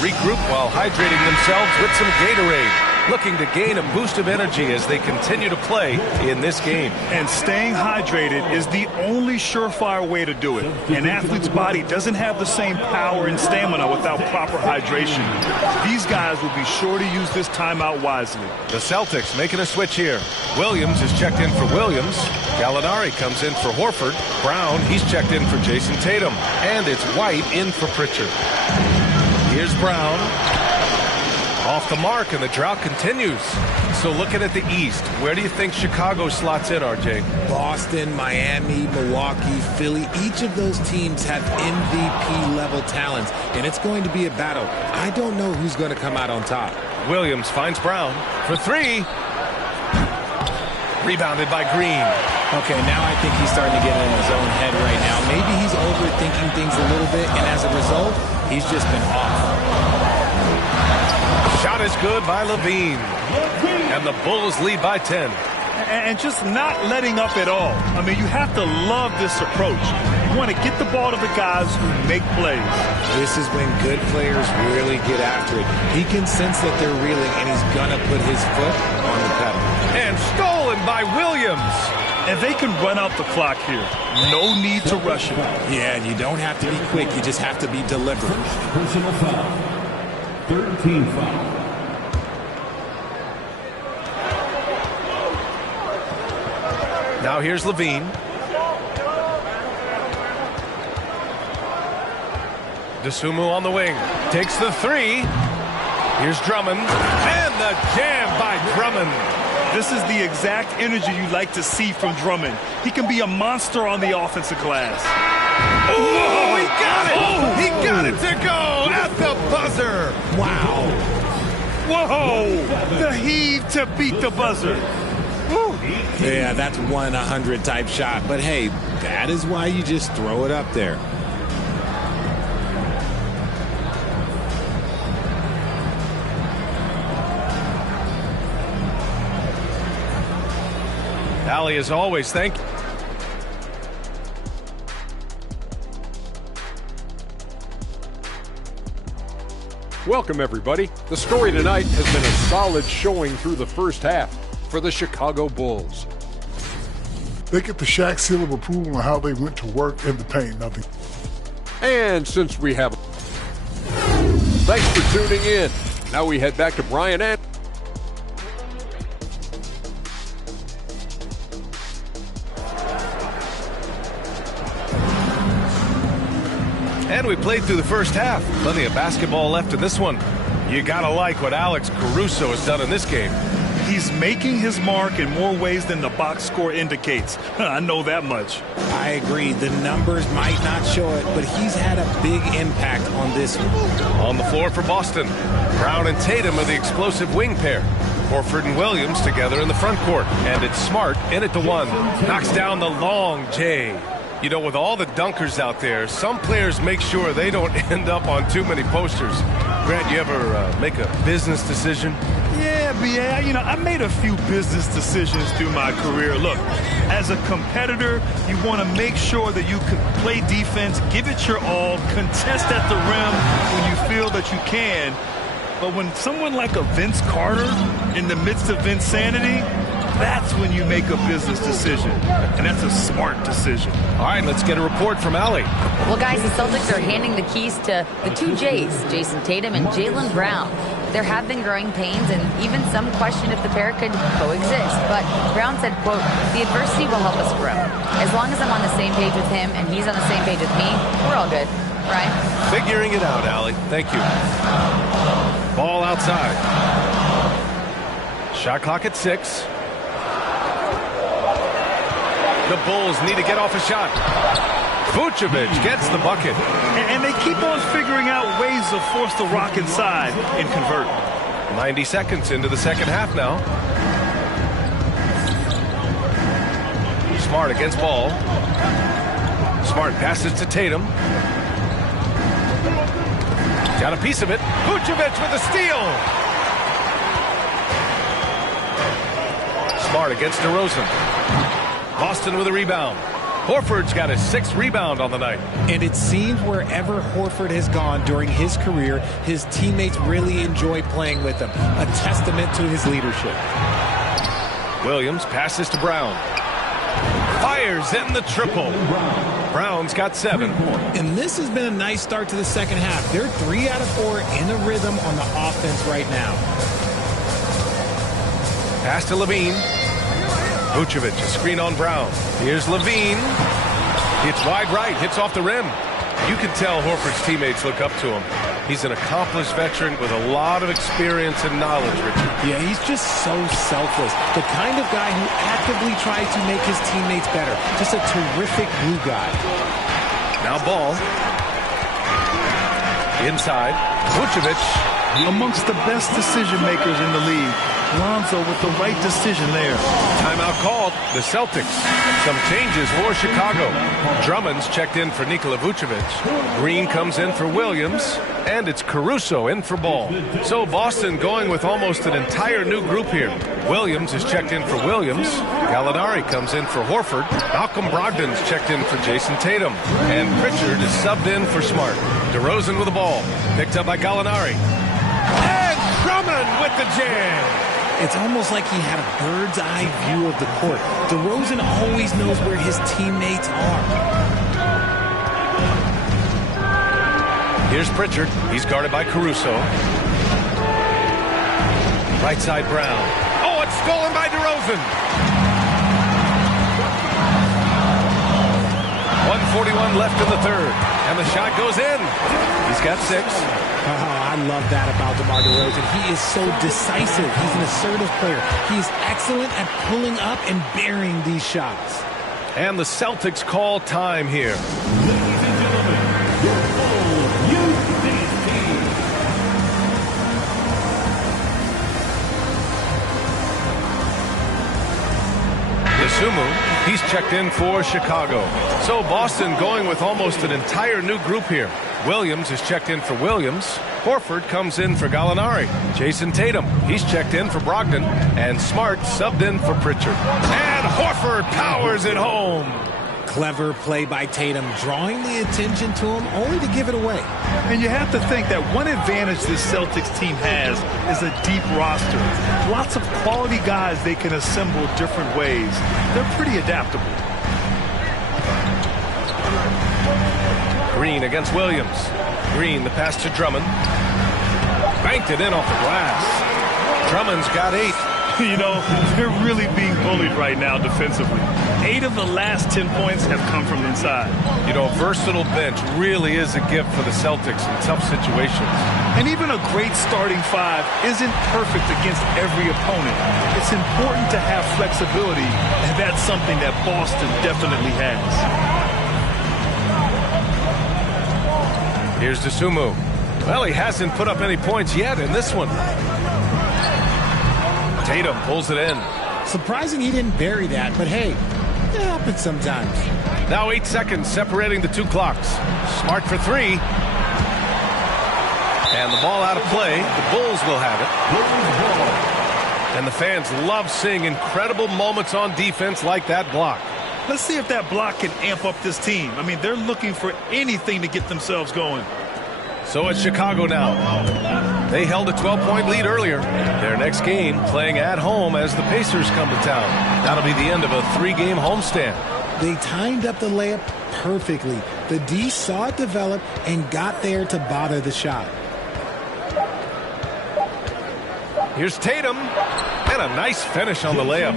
regroup while hydrating themselves with some Gatorade, looking to gain a boost of energy as they continue to play in this game. And staying hydrated is the only surefire way to do it. An athlete's body doesn't have the same power and stamina without proper hydration. These guys will be sure to use this timeout wisely. The Celtics making a switch here. Williams is checked in for Williams. Gallinari comes in for Horford. Brown, he's checked in for Jason Tatum. And it's White in for Pritchard. Here's Brown. Off the mark, and the drought continues. So looking at the East, where do you think Chicago slots in, RJ? Boston, Miami, Milwaukee, Philly, each of those teams have MVP-level talents, and it's going to be a battle. I don't know who's going to come out on top. Williams finds Brown for three. Rebounded by Green. Okay, now I think he's starting to get in his own head right now. Maybe he's overthinking things a little bit, and as a result, he's just been off. Shot is good by Levine. And the Bulls lead by 10. And just not letting up at all. I mean, you have to love this approach. You want to get the ball to the guys who make plays. This is when good players really get after it. He can sense that they're reeling, and he's going to put his foot on the pedal. And stolen by Williams. And they can run out the clock here. No need to rush it. Yeah, you don't have to be quick. You just have to be deliberate. Personal foul. 13 foul. Now here's Levine. DeSumo on the wing. Takes the three. Here's Drummond. And the jam by Drummond. This is the exact energy you like to see from Drummond. He can be a monster on the offensive glass. Oh, he got it! Oh. He got it to go at the buzzer. Wow. Whoa! The heave to beat the buzzer. Woo. Yeah, that's 1-100 type shot. But hey, that is why you just throw it up there. Allie, as always, thank you. Welcome, everybody. The story tonight has been a solid showing through the first half for the Chicago Bulls. They get the Shaq seal of approval on how they went to work in the paint. Nothing. And since we have... Thanks for tuning in. Now we head back to Brian and... And we played through the first half. Plenty of basketball left in this one. You gotta like what Alex Caruso has done in this game. He's making his mark in more ways than the box score indicates. I know that much. I agree. The numbers might not show it, but he's had a big impact on this one. On the floor for Boston, Brown and Tatum are the explosive wing pair. Horford and Williams together in the front court. And it's Smart in at the one. Knocks down the long J. You know, with all the dunkers out there, some players make sure they don't end up on too many posters. Grant, you ever make a business decision? Yeah, you know, I made a few business decisions through my career. Look, as a competitor, you want to make sure that you can play defense, give it your all, contest at the rim when you feel that you can. But when someone like a Vince Carter in the midst of insanity, that's when you make a business decision. And that's a smart decision. All right, let's get a report from Allie. Well, guys, the Celtics are handing the keys to the two J's, Jason Tatum and Jaylen Brown. There have been growing pains, and even some question if the pair could coexist. But Brown said, quote, "The adversity will help us grow. As long as I'm on the same page with him and he's on the same page with me, we're all good." Right? Figuring it out, Allie. Thank you. Ball outside. Shot clock at 6. The Bulls need to get off a shot. Vucevic gets the bucket. And they keep on figuring out ways to force the rock inside and convert. 90 seconds into the second half now. Smart against Ball. Smart passes to Tatum. Got a piece of it. Vucevic with a steal. Smart against DeRozan. Boston with a rebound. Horford's got his 6th rebound on the night. And it seems wherever Horford has gone during his career, his teammates really enjoy playing with him. A testament to his leadership. Williams passes to Brown. Fires in the triple. Brown's got 7. And this has been a nice start to the second half. They're 3 out of 4 in a rhythm on the offense right now. Pass to Levine. Vucevic, a screen on Brown. Here's Levine. It's wide right, hits off the rim. You can tell Horford's teammates look up to him. He's an accomplished veteran with a lot of experience and knowledge, Richard. Yeah, he's just so selfless. The kind of guy who actively tries to make his teammates better. Just a terrific glue guy. Now Ball. Inside. Vucevic. Amongst the best decision makers in the league. Lonzo with the right decision there. Timeout called. The Celtics. Some changes for Chicago. Drummond's checked in for Nikola Vucevic. Green comes in for Williams. And it's Caruso in for Ball. So Boston going with almost an entire new group here. Williams is checked in for Williams. Gallinari comes in for Horford. Malcolm Brogdon's checked in for Jason Tatum. And Pritchard is subbed in for Smart. DeRozan with the ball. Picked up by Gallinari. And Drummond with the jam. It's almost like he had a bird's eye view of the court. DeRozan always knows where his teammates are. Here's Pritchard. He's guarded by Caruso. Right side Brown. Oh, it's stolen by DeRozan. 1:41 left in the third. And the shot goes in. He's got 6. I love that about DeMar DeRozan. He is so decisive. He's an assertive player. He's excellent at pulling up and burying these shots. And the Celtics call time here. Ladies and gentlemen, your full youth team. Dosunmu, he's checked in for Chicago. So Boston going with almost an entire new group here. Williams is checked in for Williams. Horford comes in for Gallinari. Jason Tatum, he's checked in for Brogdon. And Smart subbed in for Pritchard. And Horford powers it home. Clever play by Tatum, drawing the attention to him only to give it away. And you have to think that one advantage this Celtics team has is a deep roster. Lots of quality guys they can assemble different ways. They're pretty adaptable. Green against Williams. Green, the pass to Drummond. Banked it in off the glass. Drummond's got 8. You know, they're really being bullied right now defensively. 8 of the last 10 points have come from inside. You know, a versatile bench really is a gift for the Celtics in tough situations. And even a great starting 5 isn't perfect against every opponent. It's important to have flexibility, and that's something that Boston definitely has. Here's Dosunmu. Well, he hasn't put up any points yet in this one. Tatum pulls it in. Surprising he didn't bury that, but hey, it happens sometimes. Now 8 seconds separating the 2 clocks. Smart for 3. And the ball out of play. The Bulls will have it. And the fans love seeing incredible moments on defense like that block. Let's see if that block can amp up this team. I mean, they're looking for anything to get themselves going. So it's Chicago now. They held a 12-point lead earlier. Their next game playing at home as the Pacers come to town. That'll be the end of a 3-game homestand. They timed up the layup perfectly. The D saw it develop and got there to bother the shot. Here's Tatum. And a nice finish on the layup.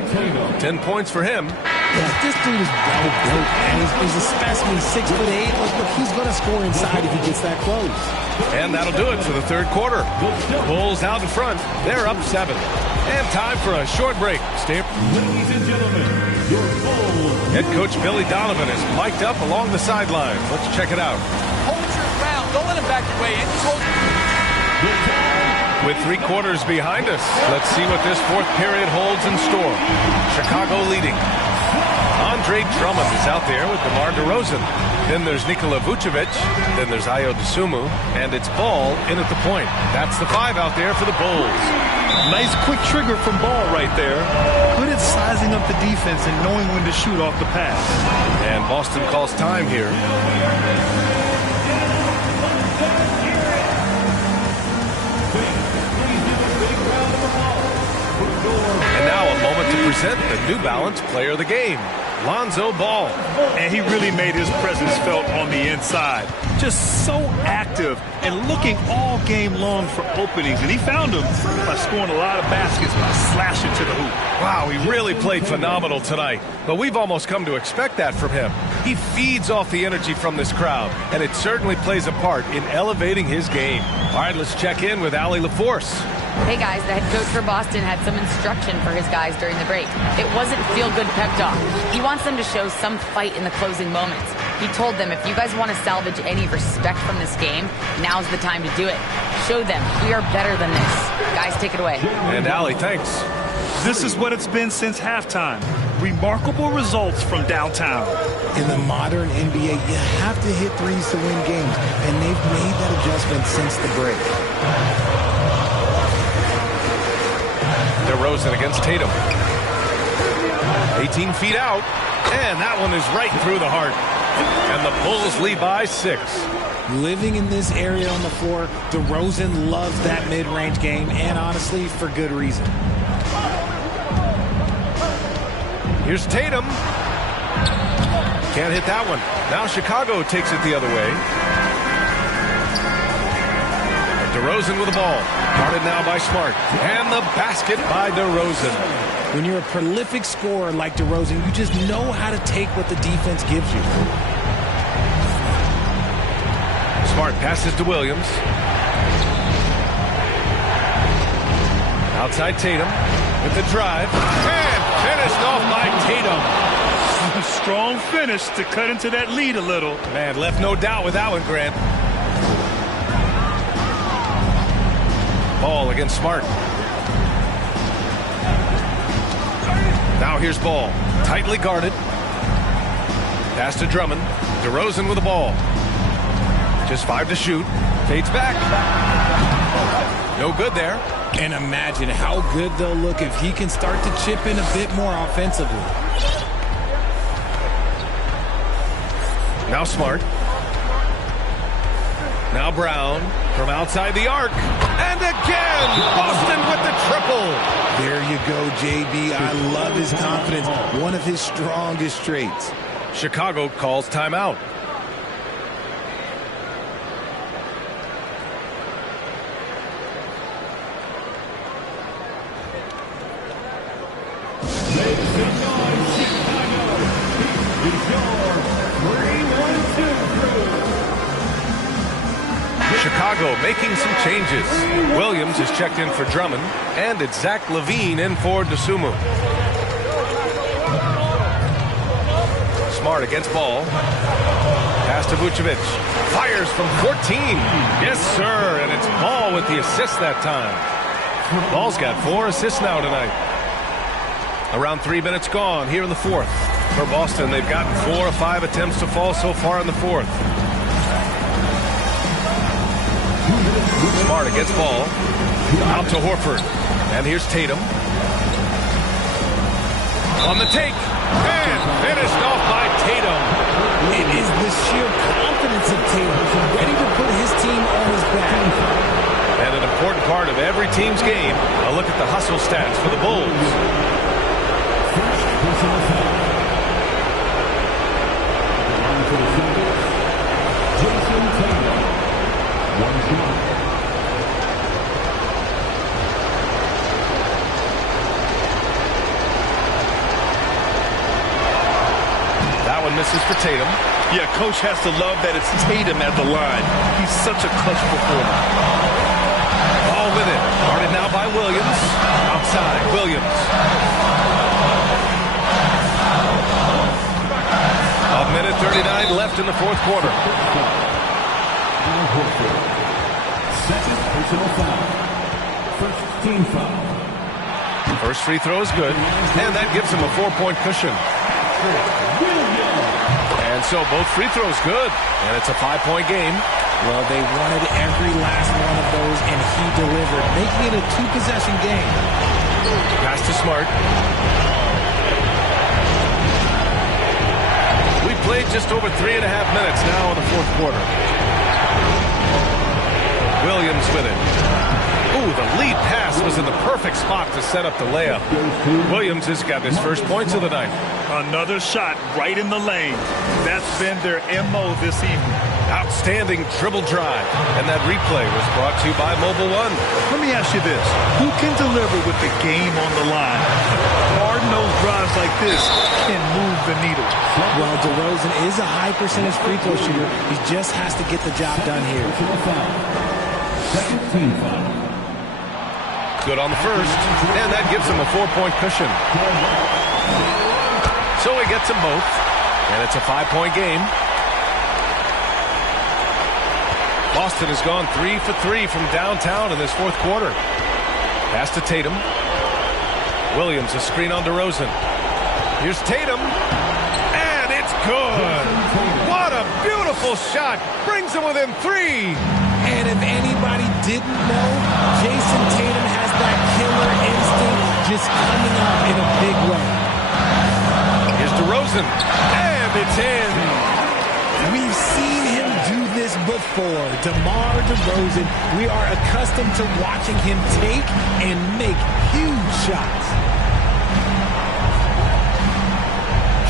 10 points for him. Yeah, this dude is well built, man. He's a specimen. 6'8". Look, he's going to score inside if he gets that close. And that'll do it for the third quarter. Bulls out in front. They're up 7. And time for a short break. Stay. Ladies and gentlemen, your full Head coach Billy Donovan is mic'd up along the sideline. Let's check it out. Hold your ground. Don't let him back your way in. Just hold With 3 quarters behind us, let's see what this 4th period holds in store. Chicago leading. Andre Drummond is out there with DeMar DeRozan. Then there's Nikola Vucevic. Then there's Ayo Dosunmu. And it's Ball in at the point. That's the 5 out there for the Bulls. Nice quick trigger from Ball right there. Good at sizing up the defense and knowing when to shoot off the pass. And Boston calls time here. And now a moment to present the New Balance Player of the Game, Lonzo Ball. And he really made his presence felt on the inside. Just so active and looking all game long for openings. And he found them by scoring a lot of baskets by slashing to the hoop. Wow, he really played phenomenal tonight. But we've almost come to expect that from him. He feeds off the energy from this crowd, and it certainly plays a part in elevating his game. All right, let's check in with Allie LaForce. Hey guys, the head coach for Boston had some instruction for his guys during the break. It wasn't feel-good pep talk. He wants them to show some fight in the closing moments. He told them, if you guys want to salvage any respect from this game, now's the time to do it. Show them we are better than this. Guys, take it away. And Allie, thanks. This is what it's been since halftime. Remarkable results from downtown. In the modern NBA, you have to hit threes to win games, and they've made that adjustment since the break. DeRozan against Tatum. 18 feet out, and that one is right through the heart. And the Bulls lead by 6. Living in this area on the floor, DeRozan loves that mid-range game, and honestly, for good reason. Here's Tatum. Can't hit that one. Now Chicago takes it the other way. DeRozan with the ball. Guarded now by Smart. And the basket by DeRozan. When you're a prolific scorer like DeRozan, you just know how to take what the defense gives you. Smart passes to Williams. Outside Tatum with the drive. And finished off by Tatum. Strong finish to cut into that lead a little. Man, left no doubt with that one, Grant. Ball against Smart. Now here's Ball. Tightly guarded. Pass to Drummond. DeRozan with the ball. Just 5 to shoot. Fades back. No good there. And imagine how good they'll look if he can start to chip in a bit more offensively. Now Smart. Now Brown from outside the arc. And again, Boston with the triple. There you go, JB. I love his confidence. One of his strongest traits. Chicago calls timeout. Chicago making some changes. Williams is checked in for Drummond, and it's Zach LaVine in for DeSumo. Smart against Ball. Pass to Vucevic. Fires from 14. Yes, sir, and it's Ball with the assist that time. Ball's got 4 assists now tonight. Around 3 minutes gone here in the fourth. For Boston, they've gotten 4 of 5 attempts to fall so far in the fourth. Smart against Ball. Out to Horford. And here's Tatum. On the take. And finished off by Tatum. It is the sheer confidence of Tatum, ready to put his team on his back. And an important part of every team's game, a look at the hustle stats for the Bulls. Jason Tatum. 1 shot. That one misses for Tatum. Yeah, coach has to love that it's Tatum at the line. He's such a clutch performer. Ball with it. Guarded now by Williams. Outside, Williams. A minute 39 left in the fourth quarter. Second personal foul. First team foul. First free throw is good, and that gives him a 4-point cushion. And so both free throws good, and it's a 5-point game. Well, they wanted every last one of those, and he delivered, making it a 2-possession game. Pass to Smart. just over 3.5 minutes now in the fourth quarter. Williams with it. Ooh, the lead pass was in the perfect spot to set up the layup. Williams has got his first points of the night. Another shot right in the lane. That's been their MO this evening. Outstanding dribble drive. And that replay was brought to you by Mobile One. Let me ask you this. Who can deliver with the game on the line? Hard-nosed drives like this can move the needle. Well, DeRozan is a high percentage free throw shooter. He just has to get the job done here. Second team foul. Good on the first, and that gives him a 4-point cushion. So he gets them both, and it's a 5-point game. Boston has gone 3 for 3 from downtown in this fourth quarter. Pass to Tatum. Williams, a screen on DeRozan. Here's Tatum, and it's good. What a beautiful shot. Brings him within 3. And if anybody didn't know, Jason Tatum has that killer instinct just coming out in a big way. Here's DeRozan, and it's in. We've seen him do this before. DeMar DeRozan, we are accustomed to watching him take and make huge shots.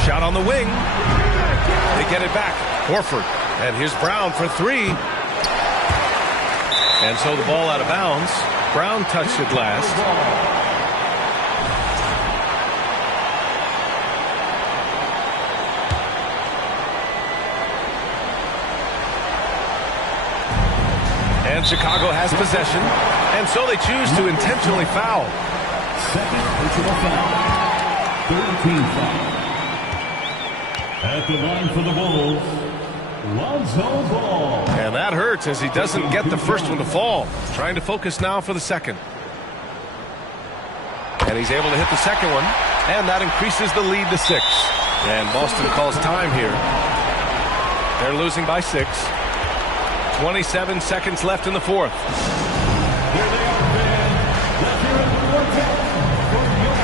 Shot on the wing. They get it back. Horford, and here's Brown for 3. And so the ball out of bounds. Brown touched it last. And Chicago has possession. And so they choose to intentionally foul. Second personal foul. Third team foul. At the line for the Bulls, Lonzo Ball. And that hurts as he doesn't get the first one to fall. Trying to focus now for the second. And he's able to hit the second one. And that increases the lead to 6. And Boston calls time here. They're losing by 6. 27 seconds left in the fourth. Here they are, fans. Let's hear it one more time for your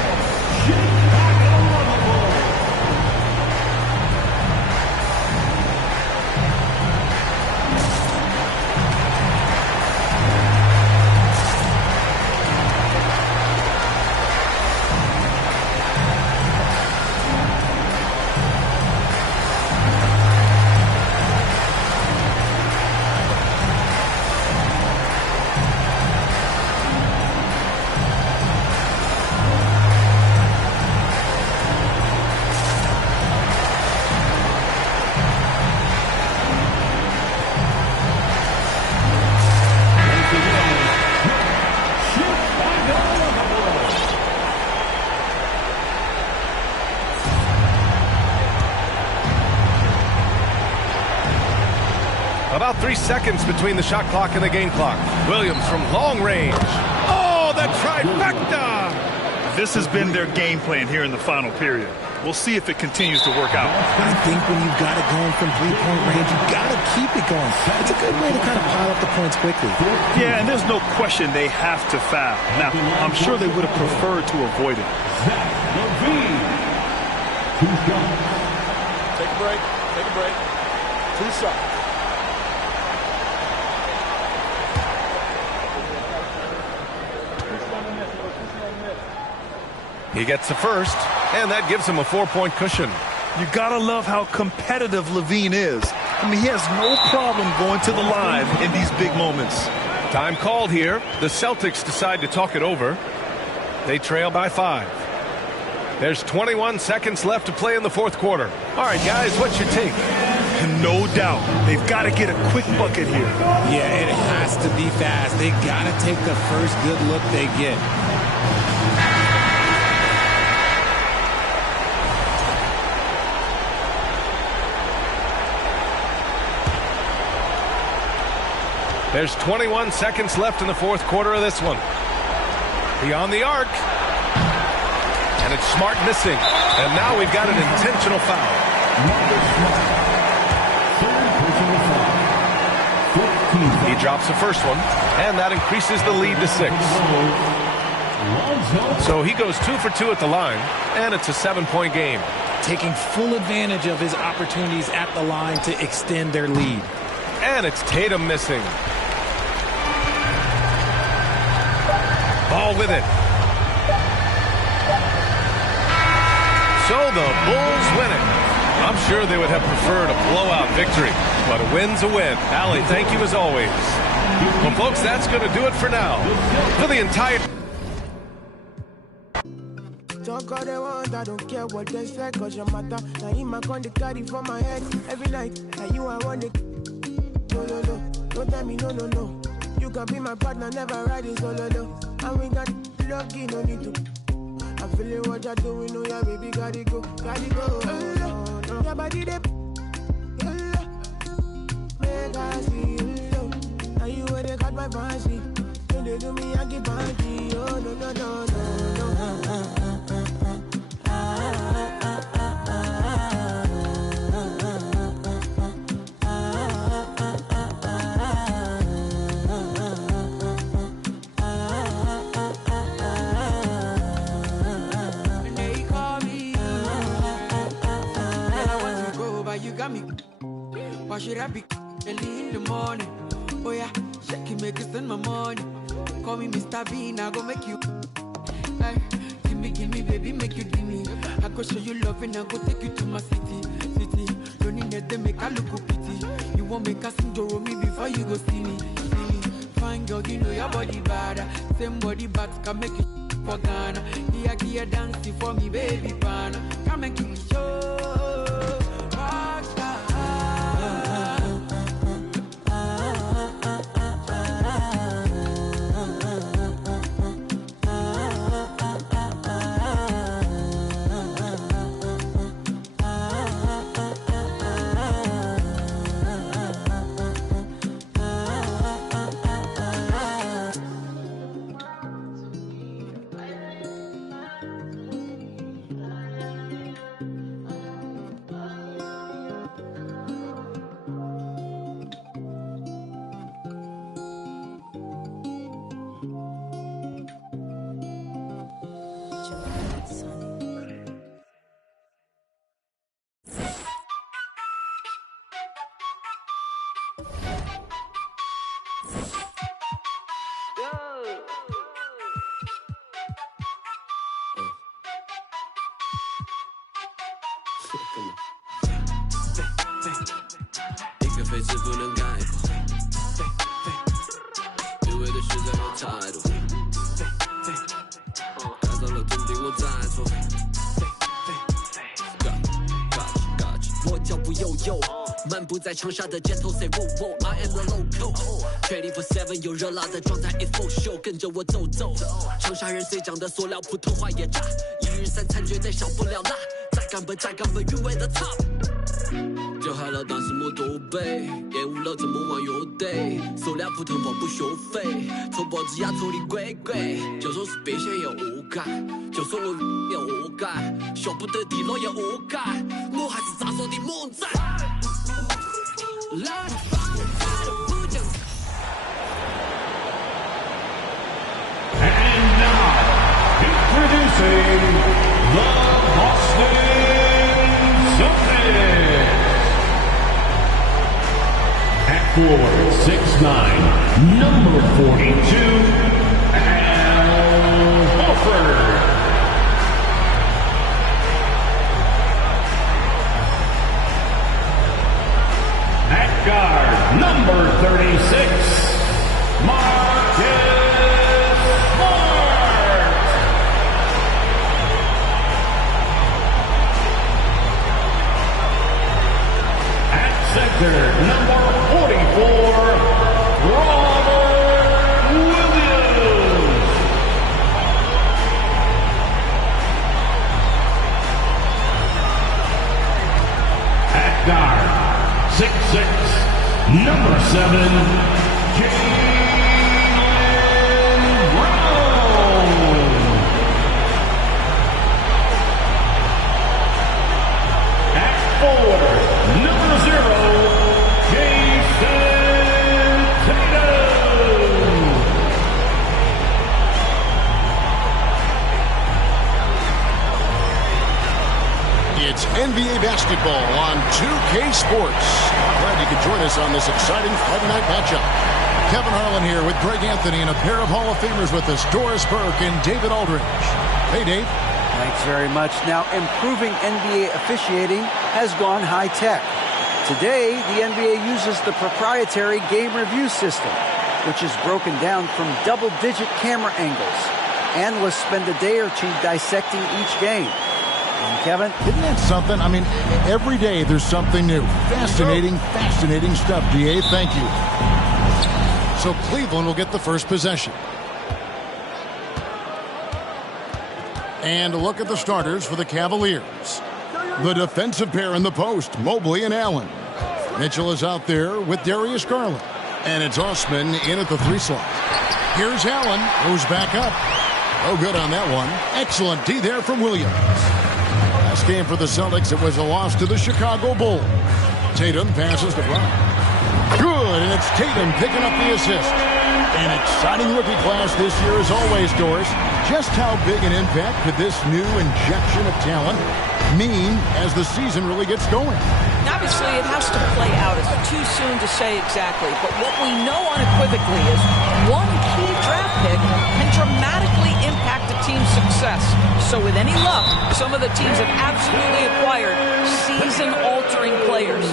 Chicago Bulls. About 3 seconds between the shot clock and the game clock. Williams from long range. Oh, the trifecta! This has been their game plan here in the final period. We'll see if it continues to work out. I think when you've got it going from three-point range, you've got to keep it going. It's a good way to kind of pile up the points quickly. Yeah, and there's no question they have to foul. Now, I'm sure they would have preferred to avoid it. Take a break. Take a break. 2 shots. He gets the first, and that gives him a 4-point cushion. You gotta love how competitive Levine is. I mean, he has no problem going to the line in these big moments. Time called here. The Celtics decide to talk it over. They trail by 5. There's 21 seconds left to play in the fourth quarter. All right, guys, what's your take? No doubt. They've got to get a quick bucket here. Yeah, it has to be fast. They got to take the first good look they get. There's 21 seconds left in the fourth quarter of this one. Beyond the arc. And it's Smart missing. And now we've got an intentional foul. He drops the first one. And that increases the lead to 6. So he goes 2 for 2 at the line, and it's a 7-point game. Taking full advantage of his opportunities at the line to extend their lead. And it's Tatum missing. Ball with it. So the Bulls win it. I'm sure they would have preferred a blowout victory, but a win's a win. Allie, thank you as always. Well, folks, that's going to do it for now. For the entire... Talk all they want, I don't care what they say, cause your matter. Now in my con, they carry for my head every night. Now you I want it. No, no, no. Don't tell me no, no, no. You can be my partner, never ride it solo, no. And we got lucky, no need to. I'm feeling what you're doing, oh yeah, baby, gotta go, gotta go. No. Your body, they make I see you. Now you where they got my fancy. When they do me, I get banky. Oh, no, no, no, no, no. Why should I be early in the morning? Oh yeah, shake it, make it spend my money. Call me Mr. Bean, I go make you. Hey, give me, baby, make you give me. I go show you love and I go take you to my city. Don't need them, make I look pity. You won't make us sing to me before you go see me. Fine girl, you know your body bad. Same body but can make you for Ghana. Here, dancing for me, baby, pana. Come and give me show.在长沙的街头 say whoa whoa I am the local 24/7有热辣的状态 it's full show 跟着我走走长沙人虽讲的塑料普通话也炸一日三餐绝对少不了辣再干吧韵味的 top 就嗨了但是没多背厌恶了怎么玩乐队塑料普通话不学费抽脖子压抽的鬼鬼就算是变现也活该就算我也活该学不得地牢也活该我还是咋说的猛仔And now, introducing the Boston Celtics. At forward, 6'9", number 42, Al Horford. At guard, number 36, Marcus Smart. At center, number 44, Robert Williams. At guard, 6'6", number 7, Jaylen Brown. At forward, number 0, Jason Tatum. It's NBA basketball on 2K Sports. Glad you could join us on this exciting Friday night matchup. Kevin Harlan here with Greg Anthony and a pair of Hall of Famers with us, Doris Burke and David Aldridge. Hey, Dave. Thanks very much. Now, improving NBA officiating has gone high-tech. Today, the NBA uses the proprietary game review system, which is broken down from double-digit camera angles. Analysts spend a day or two dissecting each game. And Kevin? Isn't that something? I mean, every day there's something new. Fascinating stuff, DA. Thank you. So Cleveland will get the first possession. And a look at the starters for the Cavaliers. The defensive pair in the post, Mobley and Allen. Mitchell is out there with Darius Garland. And it's Osman in at the 3 slot. Here's Allen, goes back up. Oh, good on that one. Excellent D there from Williams. Last game for the Celtics, it was a loss to the Chicago Bulls. Tatum passes to Brown. Good, and it's Tatum picking up the assist. An exciting rookie class this year as always, Doris. Just how big an impact could this new injection of talent mean as the season really gets going? Obviously, it has to play out. It's too soon to say exactly. But what we know unequivocally is one key draft pick can dramatically impact a team's success. So with any luck, some of the teams have absolutely acquired season-altering players.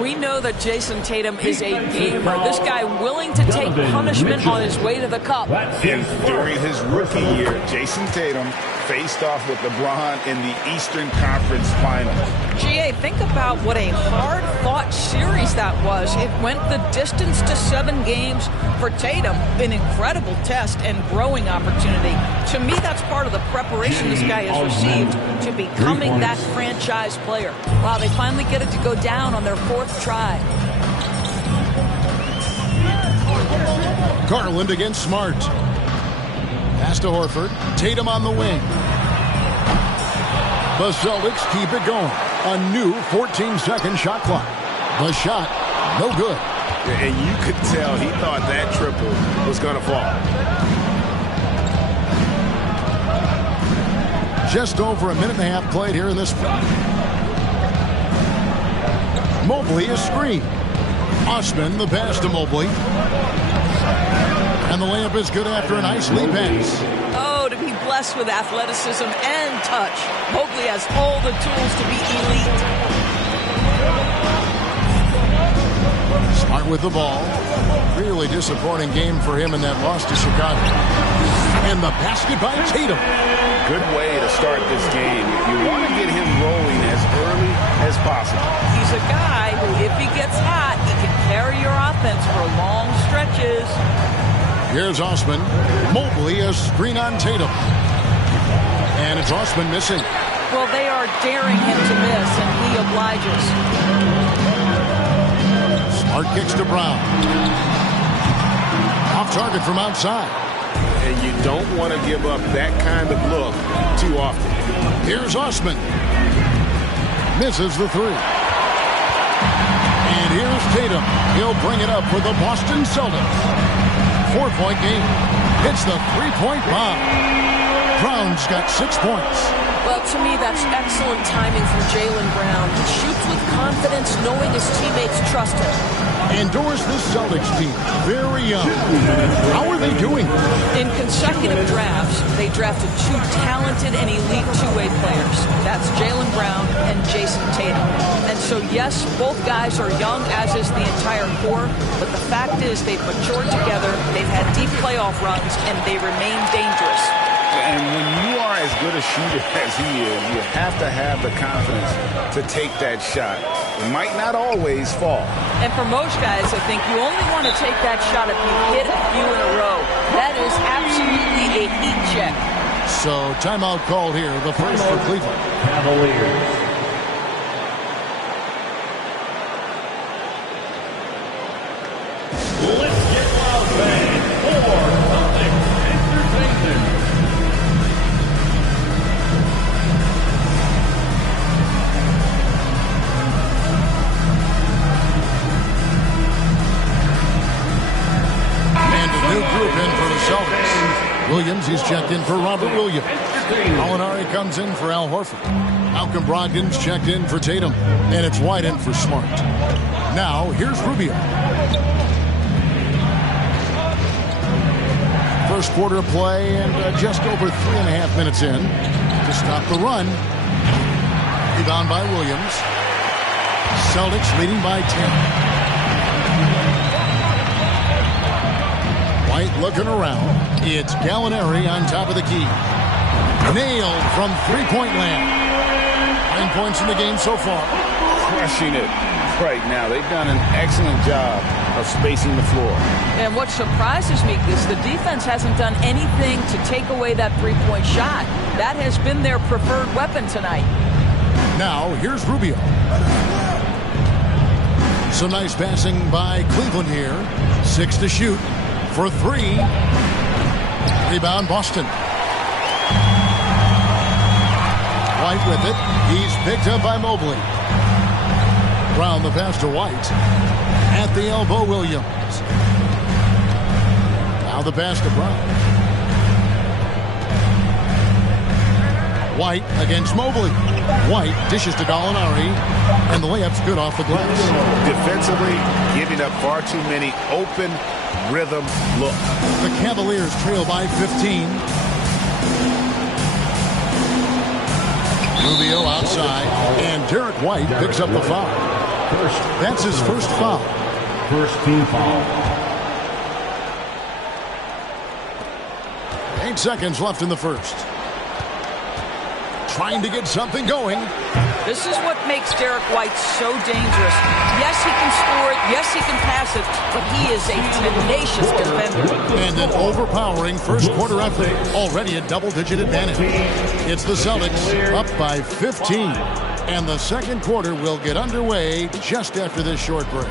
We know that Jason Tatum is a gamer. This guy willing to take punishment on his way to the cup. And during his rookie year, Jason Tatum faced off with LeBron in the Eastern Conference Finals. GA, think about what a hard-fought series that was. It went the distance to 7 games for Tatum. An incredible test and growing opportunity. To me, that's part of the preparation this guy has received to becoming that franchise player. Wow, they finally get it to go down on their 4th try. Garland against Smart. Pass to Horford. Tatum on the wing. The Celtics keep it going. A new 14-second shot clock. The shot, no good. And you could tell he thought that triple was going to fall. Just over a minute and a half played here in this front. Mobley is screened. Osman the pass to Mobley. And the layup is good after a nice lead pass. Oh, to be blessed with athleticism and touch. Mobley has all the tools to be elite. Smart with the ball. Really disappointing game for him in that loss to Chicago. And the basket by Tatum. Good way to start this game. You want to get him rolling as early as possible. He's a guy who, if he gets hot, he can carry your offense for long stretches. Here's Osman. Mobley a screen on Tatum. And it's Osman missing. Well, they are daring him to miss, and he obliges. Smart kicks to Brown. Off target from outside. And you don't want to give up that kind of look too often. Here's Osman. Misses the 3. And here's Tatum. He'll bring it up for the Boston Celtics. 4-point game. Hits the 3-point bomb. Brown's got 6 points. Well, to me, that's excellent timing from Jaylen Brown. He shoots with confidence, knowing his teammates trust him. And Doris, this Celtics team, very young. How are they doing? In consecutive drafts, they drafted 2 talented and elite two-way players. That's Jaylen Brown and Jason Tatum. And so, yes, both guys are young, as is the entire core. But the fact is they've matured together, they've had deep playoff runs, and they remain dangerous. And when you are as good a shooter as he is, you have to have the confidence to take that shot. It might not always fall. And for most guys, I think you only want to take that shot if you hit a few in a row. That is absolutely a heat check. So timeout called here, the first for Cleveland. Cavaliers. Let's get loud, fans, for Celtics Entertainment. And a new group in for the Celtics. Williams, he's checked in for Robert Williams. Gallinari comes in for Al Horford. Malcolm Brogdon's checked in for Tatum. And it's White in for Smart. Now, here's Rubio. First quarter of play and just over 3.5 minutes in to stop the run. Rebound by Williams. Celtics leading by 10. White looking around. It's Gallinari on top of the key. Nailed from three-point land. 9 points in the game so far. Crushing it right now. They've done an excellent job of spacing the floor. And what surprises me is the defense hasn't done anything to take away that three-point shot. That has been their preferred weapon tonight. Now, here's Rubio. Some nice passing by Cleveland here. 6 to shoot for 3. Rebound, Boston. White with it. He's picked up by Mobley. Brown the pass to White. At the elbow, Williams. Now the pass to Brown. White against Mobley. White dishes to Gallinari. And the layup's good off the glass. Defensively, giving up far too many open rhythm looks. The Cavaliers trail by 15. Rubio outside, and Derek White picks up the foul. That's his first foul. First team foul. 8 seconds left in the first. Trying to get something going. This is what makes Derek White so dangerous. Yes, he can score it. Yes, he can pass it. But he is a tenacious defender. And an overpowering first quarter effort. Already a double-digit advantage. It's the Celtics up by 15. And the second quarter will get underway just after this short break.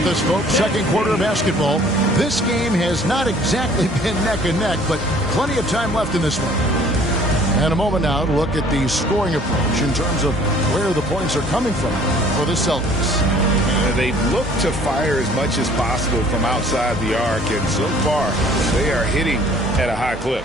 Us, folks. Second quarter of basketball. This game has not exactly been neck and neck, but plenty of time left in this one. And a moment now to look at the scoring approach in terms of where the points are coming from for the Celtics. They look to fire as much as possible from outside the arc, and so far they are hitting at a high clip.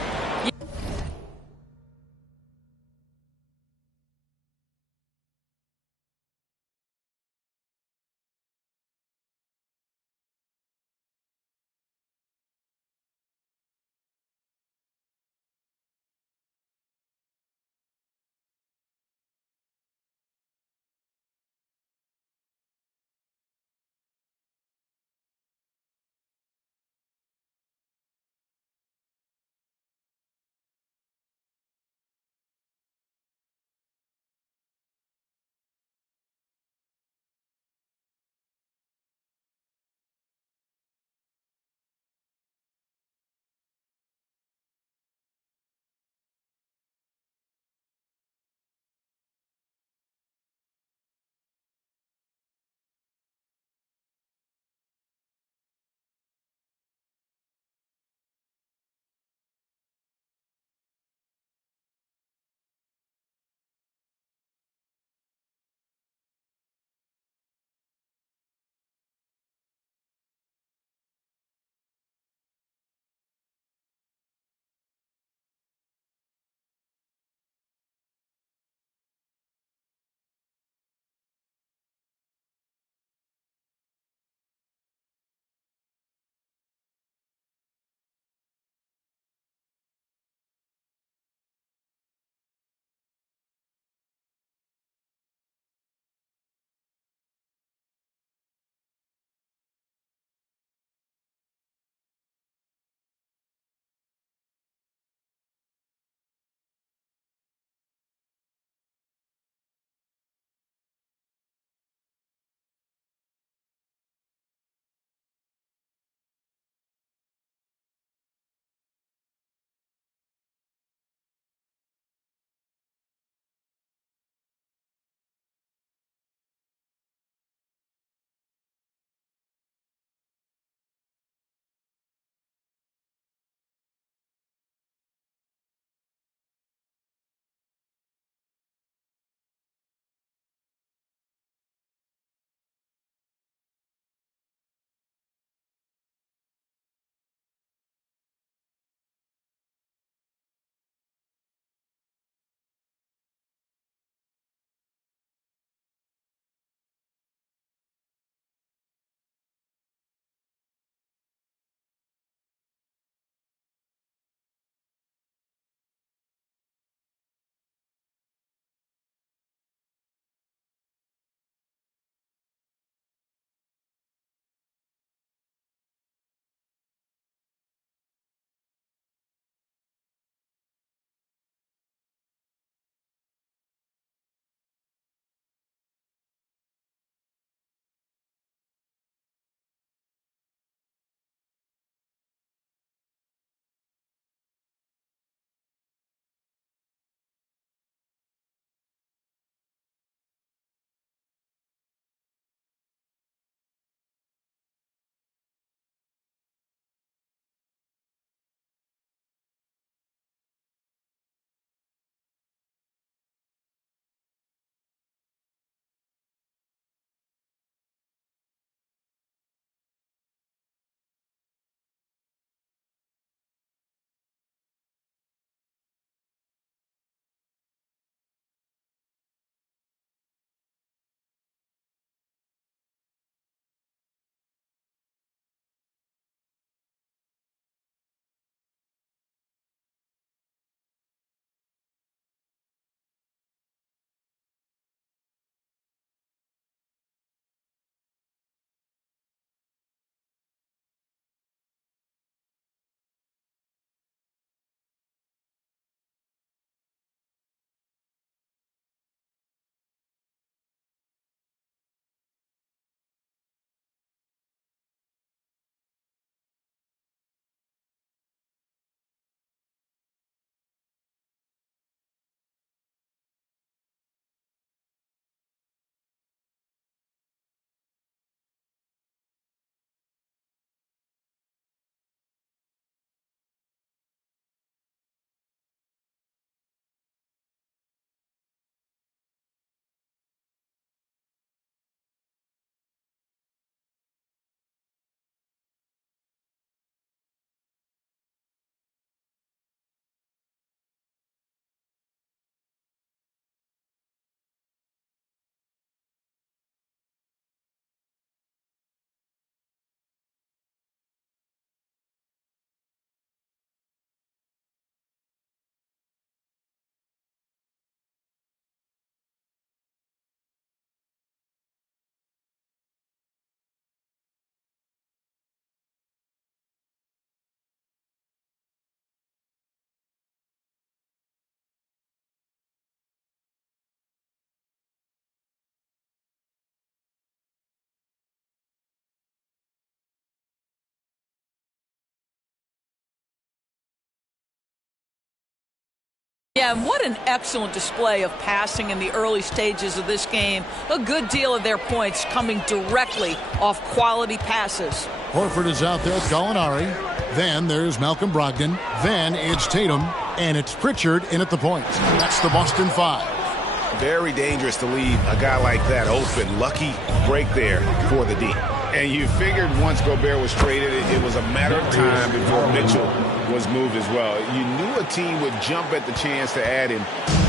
Yeah, and what an excellent display of passing in the early stages of this game. A good deal of their points coming directly off quality passes. Horford is out there with Gallinari. Then there's Malcolm Brogdon. Then it's Tatum. And it's Pritchard in at the point. That's the Boston 5. Very dangerous to leave a guy like that open. Lucky break there for the D. And you figured once Gobert was traded, it was a matter of time before Mitchell was moved as well. You knew a team would jump at the chance to add him,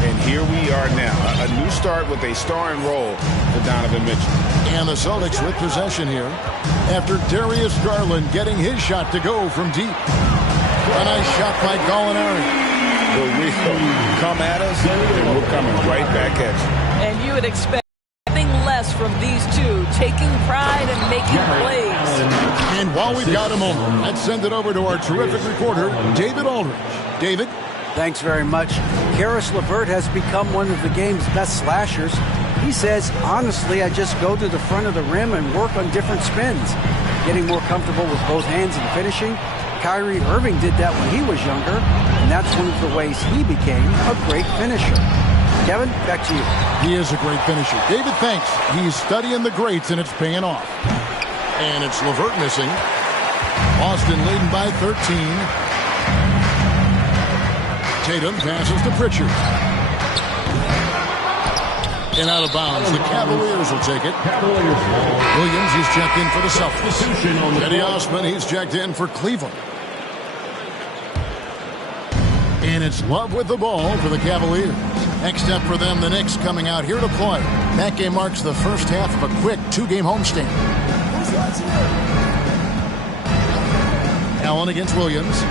and here we are now. A new start with a starring role for Donovan Mitchell. And the Celtics with possession here after Darius Garland getting his shot to go from deep. A nice shot by Gallinari. We come at us, and we're coming right back at you. And you would expect nothing less from these two, taking pride and making plays. And while we've got a moment, let's send it over to our terrific reporter, David Aldridge. David? Thanks very much. Karis LeVert has become one of the game's best slashers. He says, honestly, I just go to the front of the rim and work on different spins. Getting more comfortable with both hands and finishing. Kyrie Irving did that when he was younger, and that's one of the ways he became a great finisher. Kevin, back to you. He is a great finisher. David, thanks. He's studying the greats, and it's paying off. And it's LeVert missing. Boston leading by 13. Tatum passes to Pritchard. And out of bounds. The Cavaliers will take it. Williams, he's checked in for the Celtics. Eddie Osman, he's checked in for Cleveland. And it's Love with the ball for the Cavaliers. Next up for them, the Knicks coming out here to play. That game marks the first half of a quick two-game homestand. Allen against Williams.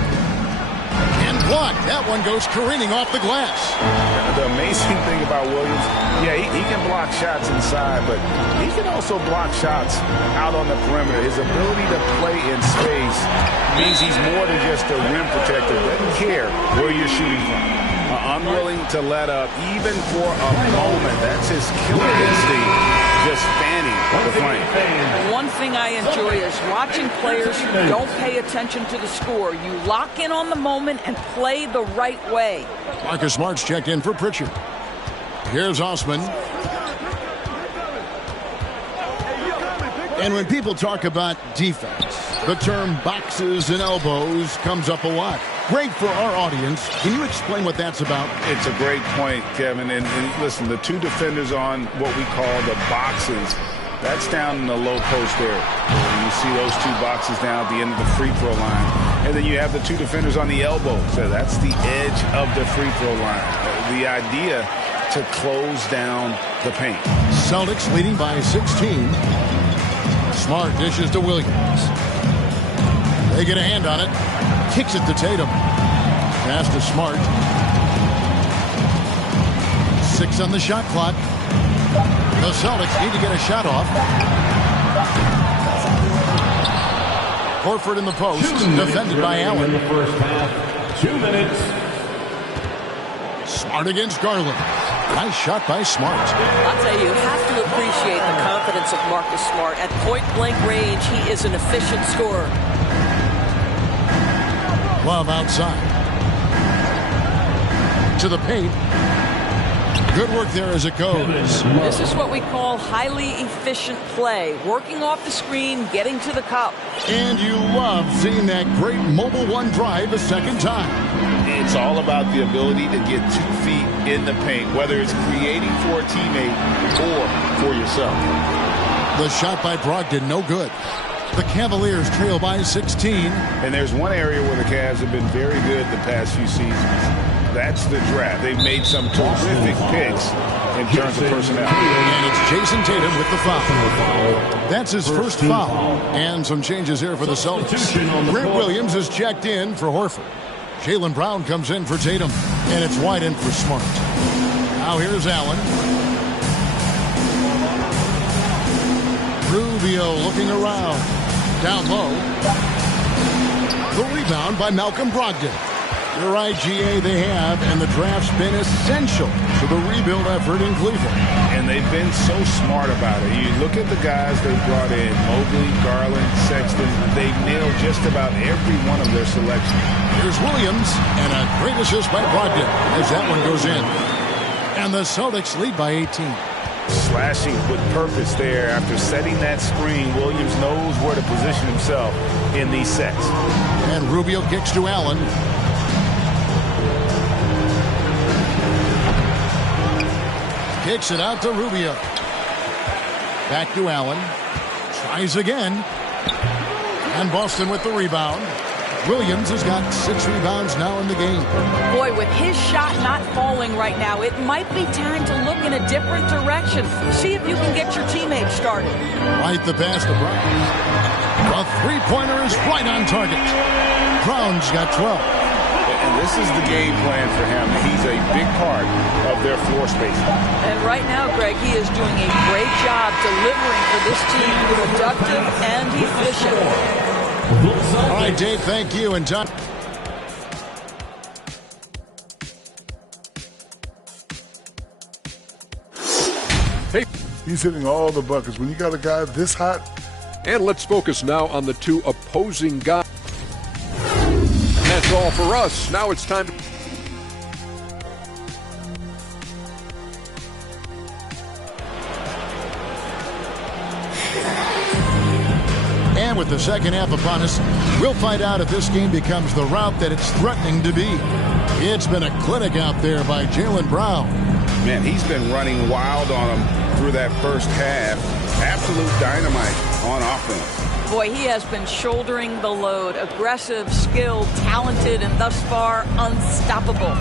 And blocked. That one goes careening off the glass. The amazing thing about Williams, yeah, he can block shots inside, but he can also block shots out on the perimeter. His ability to play in space means he's more than just a rim protector. Doesn't care where you're shooting from. Unwilling to let up, even for a moment. That's his killer instinct, just fanning the flame. One thing I enjoy is watching players who don't pay attention to the score. You lock in on the moment and play the right way. Marcus Smart's checked in for Pritchard. Here's Osman. And when people talk about defense, the term boxes and elbows comes up a lot. Great for our audience. Can you explain what that's about? It's a great point, Kevin. And listen, the two defenders on what we call the boxes, that's down in the low post area. You see those two boxes down at the end of the free throw line. And then you have the two defenders on the elbows. So that's the edge of the free throw line. The idea to close down the paint. Celtics leading by 16. Smart dishes to Williams. They get a hand on it. Kicks it to Tatum. Pass to Smart. 6 on the shot clock. The Celtics need to get a shot off. Horford in the post. Defended by Allen. In the first half. 2 minutes. Smart against Garland. Nice shot by Smart. I'll tell you have to appreciate the confidence of Marcus Smart. At point-blank range, he is an efficient scorer. Love outside. To the paint. Good work there as it goes. This is what we call highly efficient play. Working off the screen, getting to the cup. And you love seeing that great mobile one drive a second time. It's all about the ability to get 2 feet in the paint, whether it's creating for a teammate or for yourself. The shot by Brogdon, no good. The Cavaliers trail by 16. And there's one area where the Cavs have been very good the past few seasons. That's the draft. They've made some terrific picks in terms of personnel. And it's Jason Tatum with the foul. That's his first foul. And some changes here for the Celtics. Grant Williams is checked in for Horford. Jaylen Brown comes in for Tatum. And it's White in for Smart. Now here's Allen. Rubio looking around. Down low. The rebound by Malcolm Brogdon. You're right, GA, they have, and the draft's been essential to the rebuild effort in Cleveland. And they've been so smart about it. You look at the guys they brought in, Mobley, Garland, Sexton, they nailed just about every one of their selections. Here's Williams, and a great assist by Brogdon as that one goes in. And the Celtics lead by 18. Slashing with purpose there after setting that screen. Williams knows where to position himself in these sets. And Rubio kicks to Allen. Kicks it out to Rubio. Back to Allen. Tries again. And Boston with the rebound. Williams has got 6 rebounds now in the game. Boy, with his shot not falling right now, it might be time to look in a different direction. See if you can get your teammates started. Right the pass to Brown. The three-pointer is right on target. Brown's got 12. And this is the game plan for him. He's a big part of their floor space. And right now, Greg, he is doing a great job delivering for this team, productive and efficient. All right, Dave, thank you. And John. Hey. He's hitting all the buckets. When you got a guy this hot. And let's focus now on the 2 opposing guys. And that's all for us. Now it's time to... And with the second half upon us, we'll find out if this game becomes the route that it's threatening to be. It's been a clinic out there by Jaylen Brown. Man, he's been running wild on him through that first half. Absolute dynamite on offense. Boy, he has been shouldering the load. Aggressive, skilled, talented, and thus far unstoppable.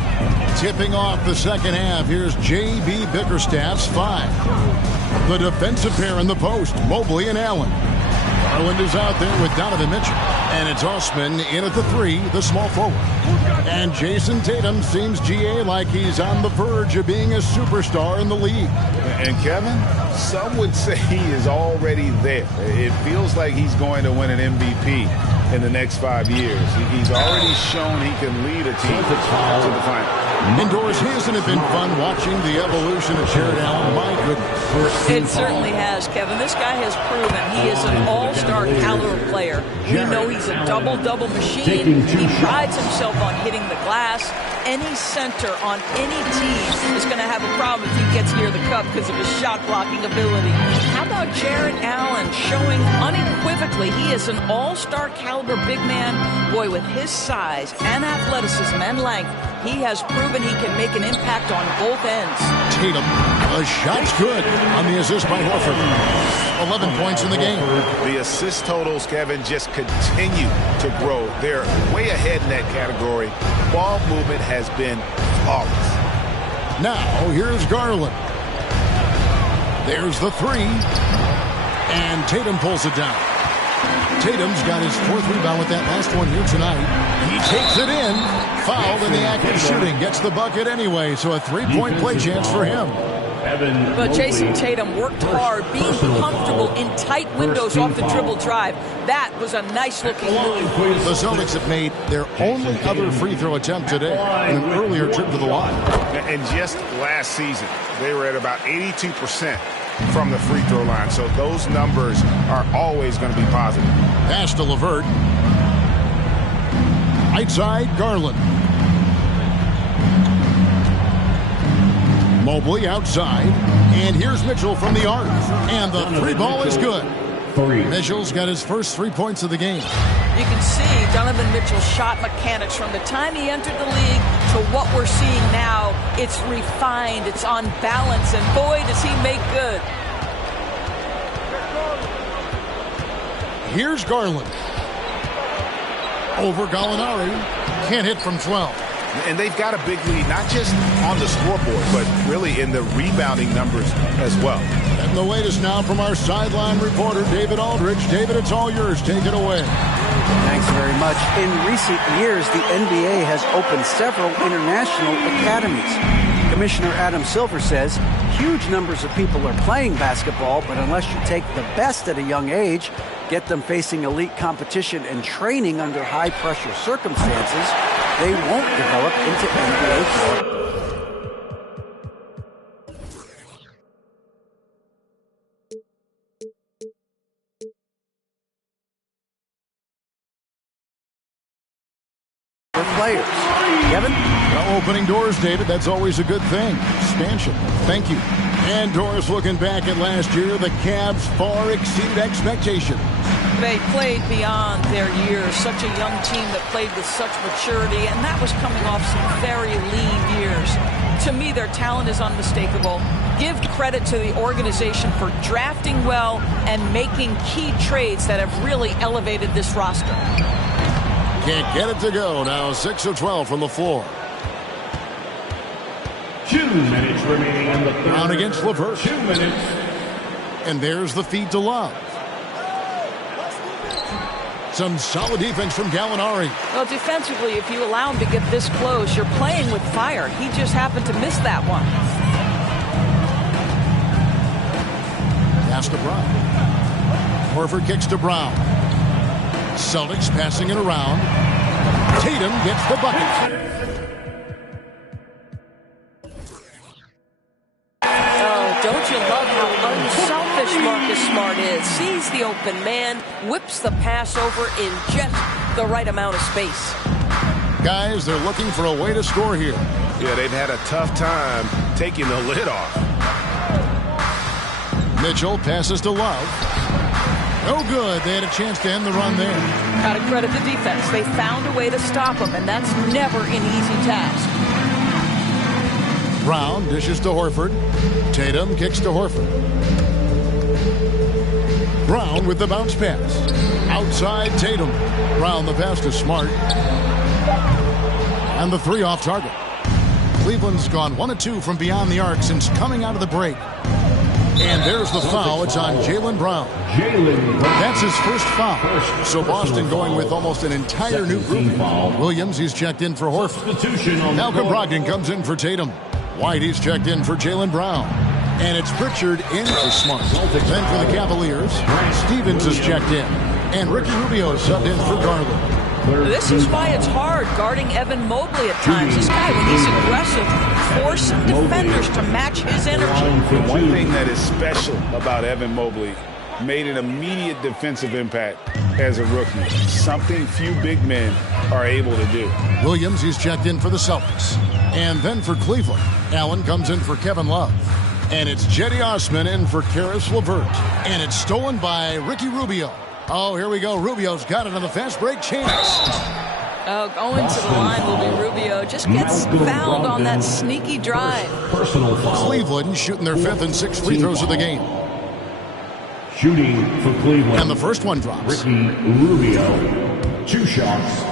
Tipping off the second half, here's J.B. Bickerstaff's 5. The defensive pair in the post, Mobley and Allen. Garland is out there with Donovan Mitchell. And it's Osman in at the 3, the small forward. And Jason Tatum seems, GA, like he's on the verge of being a superstar in the league. And Kevin, some would say he is already there. It feels like he's going to win an MVP in the next 5 years. He's already shown he can lead a team to the final. Indoors, hasn't it been fun watching the evolution of Jared Allen? My goodness. It certainly has, Kevin. This guy has proven he is an all-star caliber player. We know he's a double-double machine. He prides himself on hitting the glass. Any center on any team is going to have a problem if he gets near the cup because of his shot-blocking ability. How about Jared Allen showing unequivocally he is an all-star caliber big man? Boy, with his size and athleticism and length, he has proven he can make an impact on both ends. Tatum, the shot's good on the assist by Horford. 11 points in the game. The assist totals, Kevin, just continue to grow. They're way ahead in that category. Ball movement has been flawless. Now, here's Garland. There's the 3. And Tatum pulls it down. Tatum's got his 4th rebound with that last one here tonight. He takes it in. Fouled in the act of shooting. Gets the bucket anyway, so a 3-point play chance for him. But Jason Tatum worked hard, being comfortable in tight windows off the dribble drive. That was a nice-looking move. The Celtics have made their only other free throw attempt today in an earlier trip to the line. And just last season, they were at about 82% from the free throw line. So those numbers are always going to be positive. Pass to LeVert. Right side, Garland. Mobley outside. And here's Mitchell from the arc. And the 3 ball is good. Mitchell's got his first 3 points of the game. You can see Donovan Mitchell's shot mechanics from the time he entered the league to what we're seeing now. It's refined, it's on balance, and boy, does he make good. Here's Garland. Over Gallinari. Can't hit from 12. And they've got a big lead, not just on the scoreboard, but really in the rebounding numbers as well. And the latest now from our sideline reporter, David Aldridge. David, it's all yours. Take it away. Thanks very much. In recent years, the NBA has opened several international academies. Commissioner Adam Silver says huge numbers of people are playing basketball, but unless you take the best at a young age, get them facing elite competition and training under high-pressure circumstances, they won't develop into NBA players. Players. Kevin? Well, opening doors, David, that's always a good thing. Expansion. Thank you. And Doris, looking back at last year, the Cavs far exceeded expectations. They played beyond their years. Such a young team that played with such maturity, and that was coming off some very lean years. To me, their talent is unmistakable. Give credit to the organization for drafting well and making key trades that have really elevated this roster. Can't get it to go. Now 6 of 12 from the floor. 2 minutes remaining in the third. Brown against LeVert. 2 minutes. And there's the feed to Love. Some solid defense from Gallinari. Well, defensively, if you allow him to get this close, you're playing with fire. He just happened to miss that one. Pass to Brown. Horford kicks to Brown. Celtics passing it around. Tatum gets the bucket. Oh, don't you love how unselfish Marcus Smart is? Sees the open man, whips the pass over in just the right amount of space. Guys, they're looking for a way to score here. Yeah, they've had a tough time taking the lid off. Mitchell passes to Love. No good. They had a chance to end the run there. Got to credit the defense. They found a way to stop him, and that's never an easy task. Brown dishes to Horford. Tatum kicks to Horford. Brown with the bounce pass. Outside Tatum. Brown the pass to Smart. And the three off target. Cleveland's gone 1 of 2 from beyond the arc since coming out of the break. And there's the foul. It's on Jaylen Brown. That's his first foul. So Boston going with almost an entire new group. Williams, he's checked in for Horford. Malcolm Brogdon comes in for Tatum. White, he's checked in for Jaylen Brown. And it's Pritchard in for Smart. Then for the Cavaliers, Stevens is checked in. And Ricky Rubio subbed in for Garland. This is why it's hard guarding Evan Mobley at times. This guy, when he's aggressive, forcing defenders to match his energy. One thing that is special about Evan Mobley, made an immediate defensive impact as a rookie. Something few big men are able to do. Williams, he's checked in for the Celtics. And then for Cleveland, Allen comes in for Kevin Love. And it's Jetty Osman in for Karis LeVert. And it's stolen by Ricky Rubio. Oh, here we go. Rubio's got it on the fast break chance. Oh, going to the line will be Rubio. Just gets fouled on that sneaky drive. Cleveland shooting their 5th and 6th free throws of the game. Shooting for Cleveland. And the first one drops. Ricky Rubio. 2 shots.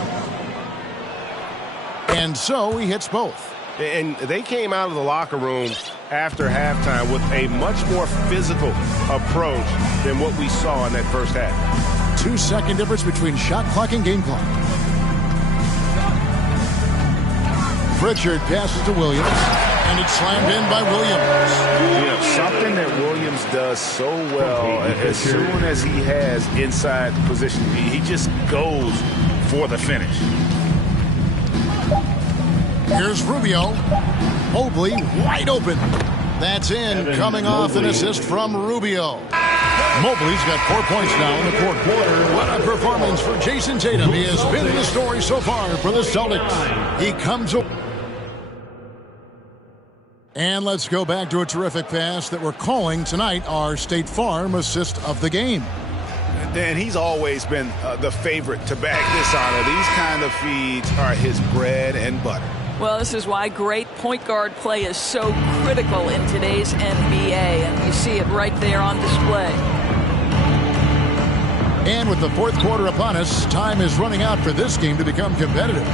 And so he hits both. And they came out of the locker room after halftime with a much more physical approach than what we saw in that first half. 2-second difference between shot clock and game clock. Pritchard passes to Williams, and it's slammed in by Williams. You know, something that Williams does so well, as soon as he has inside position, he just goes for the finish. Here's Rubio. Mobley wide open. That's in, coming off an assist from Rubio. Mobley's got 4 points now in the quarter. What a performance for Jason Tatum. He has been the story so far for the Celtics. He comes up. And let's go back to a terrific pass that we're calling tonight our State Farm assist of the game. And he's always been the favorite to bag this honor. These kind of feeds are his bread and butter. Well, this is why great point guard play is so critical in today's NBA, and you see it right there on display. And with the fourth quarter upon us, time is running out for this game to become competitive.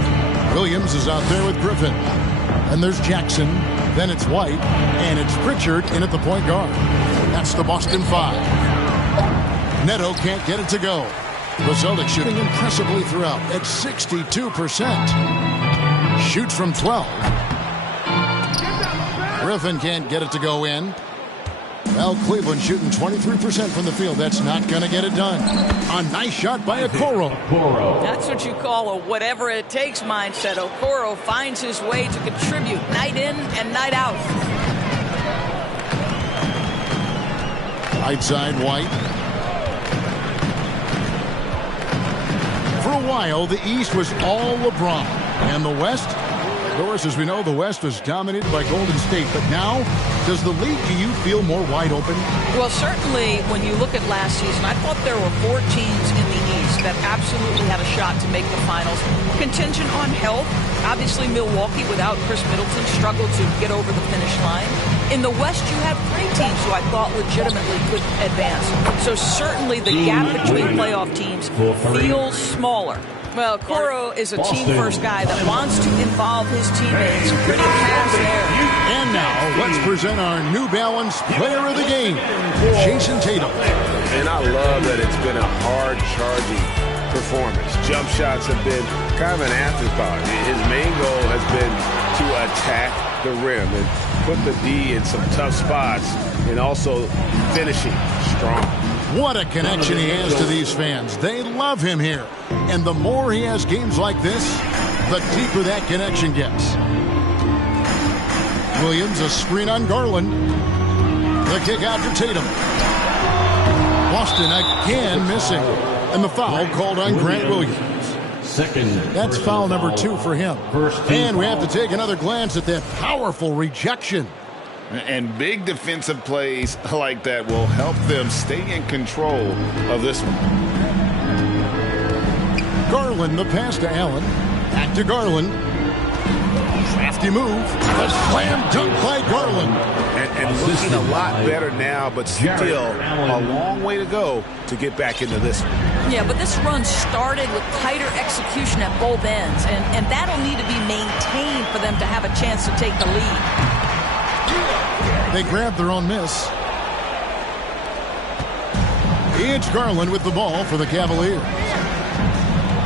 Williams is out there with Griffin. And there's Jackson. Then it's White. And it's Pritchard in at the point guard. That's the Boston 5. Neto can't get it to go. The Celtics shooting impressively throughout at 62%. Shoots from 12. Griffin can't get it to go in. Well, Cleveland shooting 23% from the field. That's not going to get it done. A nice shot by Gorou. That's what you call a whatever it takes mindset. Gorou finds his way to contribute night in and night out. Right side, White. For a while, the East was all LeBron. And the West? Of course, as we know, the West was dominated by Golden State. But now, does the league, do you feel more wide open? Well, certainly when you look at last season, I thought there were 4 teams in the East that absolutely had a shot to make the finals. Contingent on health. Obviously, Milwaukee, without Chris Middleton, struggled to get over the finish line. In the West, you had 3 teams who I thought legitimately could advance. So certainly the gap between playoff teams feels smaller. Well, Gorou is a team-first guy that wants to involve his teammates. Pretty pass there. And now, let's present our New Balance Player of the Game, Jason Tatum. And I love that it's been a hard-charging performance. Jump shots have been kind of an afterthought. His main goal has been to attack the rim and put the D in some tough spots and also finishing strong. What a connection he has to these fans. They love him here. And the more he has games like this, the deeper that connection gets. Williams, a screen on Garland. The kick out to Tatum. Boston again missing. And the foul called on Grant Williams. That's foul number 2 for him. And we have to take another glance at that powerful rejection. And big defensive plays like that will help them stay in control of this one. Garland, the pass to Allen. Back to Garland. Crafty move. A slam dunk by Garland. And looking a lot better now, but still a long way to go to get back into this one. Yeah, but this run started with tighter execution at both ends, and that'll need to be maintained for them to have a chance to take the lead. They grabbed their own miss. It's Garland with the ball for the Cavaliers.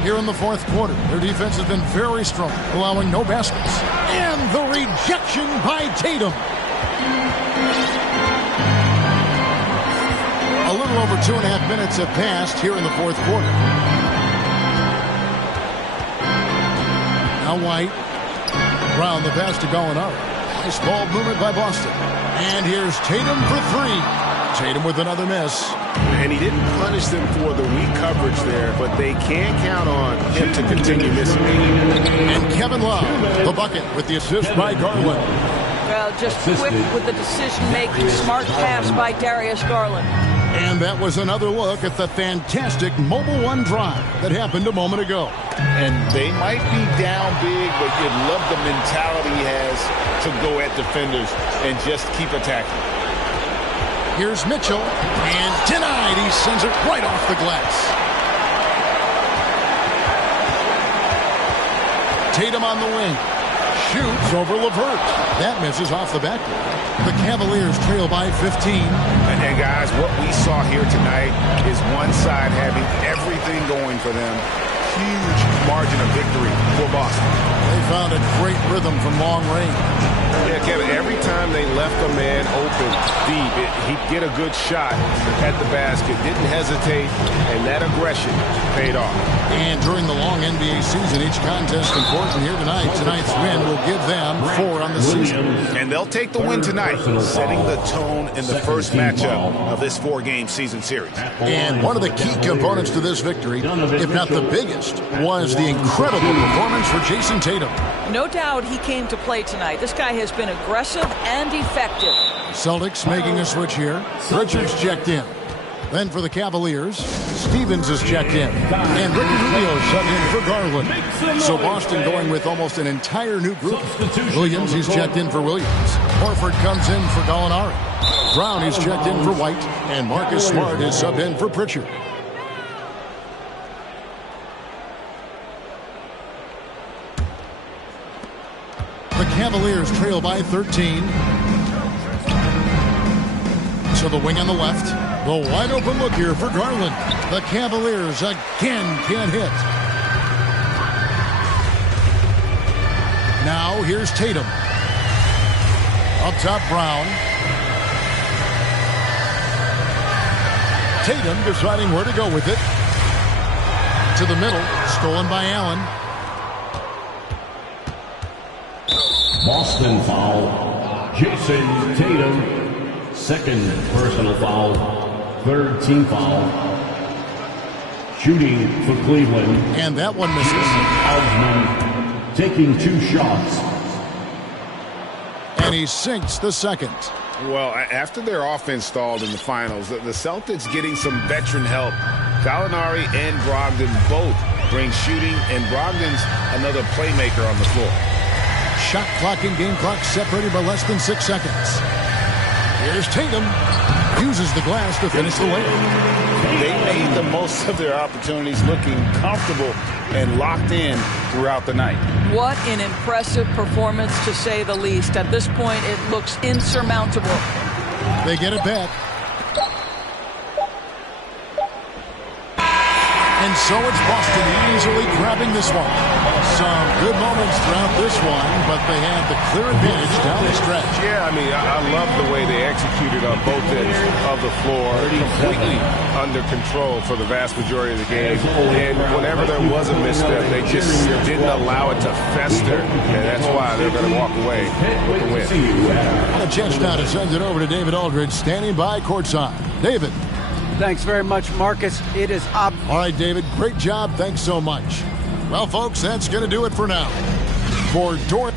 Here in the 4th quarter, their defense has been very strong, allowing no baskets. And the rejection by Tatum. A little over 2.5 minutes have passed here in the 4th quarter. Now White. Brown, the pass to Gallinari. Nice ball movement by Boston. And here's Tatum for 3. Tatum with another miss. And he didn't punish them for the weak coverage there, but they can't count on him to continue missing. And Kevin Love, the bucket with the assist by Garland. Well, just quick with the decision-making, smart pass by Darius Garland. And that was another look at the fantastic Mobile One drive that happened a moment ago. And they might be down big, but you love the mentality he has to go at defenders and just keep attacking. Here's Mitchell, and denied. He sends it right off the glass. Tatum on the wing. Shoots over LeVert. That misses off the backboard. The Cavaliers trail by 15. And guys, what we saw here tonight is one side having everything going for them. Huge margin of victory for Boston. They found a great rhythm from long range. Yeah, Kevin, every time they left a man open deep, he'd get a good shot at the basket. Didn't hesitate, and that aggression paid off. And during the long NBA season, each contest important here tonight. Tonight's win will give them 4 on the season. And they'll take the win tonight, setting the tone in the first matchup of this 4-game season series. And one of the key components to this victory, if not the biggest, was the incredible performance for Jason Tatum. No doubt he came to play tonight. This guy has been aggressive and effective. Celtics making a switch here. Richards checked in. Then for the Cavaliers, Stevens is checked in. And Ricky Rubio subbed in for Garland. So Boston going with almost an entire new group. Williams, he's checked in for Williams. Horford comes in for Gallinari. Brown is checked in for White. And Marcus Smart is subbed in for Pritchard. The Cavaliers trail by 13. To the wing on the left. The wide open look here for Garland. The Cavaliers again can't hit. Now here's Tatum. Up top, Brown. Tatum deciding where to go with it. To the middle, stolen by Allen. Boston foul. Jason Tatum. Second personal foul. Third team foul. Shooting for Cleveland. And that one misses. Osman taking 2 shots. And he sinks the second. Well, after their offense stalled in the finals, the Celtics getting some veteran help. Gallinari and Brogdon both bring shooting, and Brogdon's another playmaker on the floor. Shot clock and game clock separated by less than 6 seconds. Here's Tatum. Uses the glass to finish the layup. They made the most of their opportunities, looking comfortable and locked in throughout the night. What an impressive performance, to say the least. At this point, it looks insurmountable. They get it back. And so it's Boston easily grabbing this one. Some good moments throughout this one, but they have the clear advantage down the stretch. Yeah, I mean, I love the way they executed on both ends of the floor, completely under control for the vast majority of the game. And whenever there was a misstep, they just didn't allow it to fester, and that's why they're going to walk away with the win. A chance now to send it over to David Aldridge, standing by courtside. David. Thanks very much, Marcus. It is up. All right, David, great job. Thanks so much. Well, folks, that's going to do it for now. For Dorian.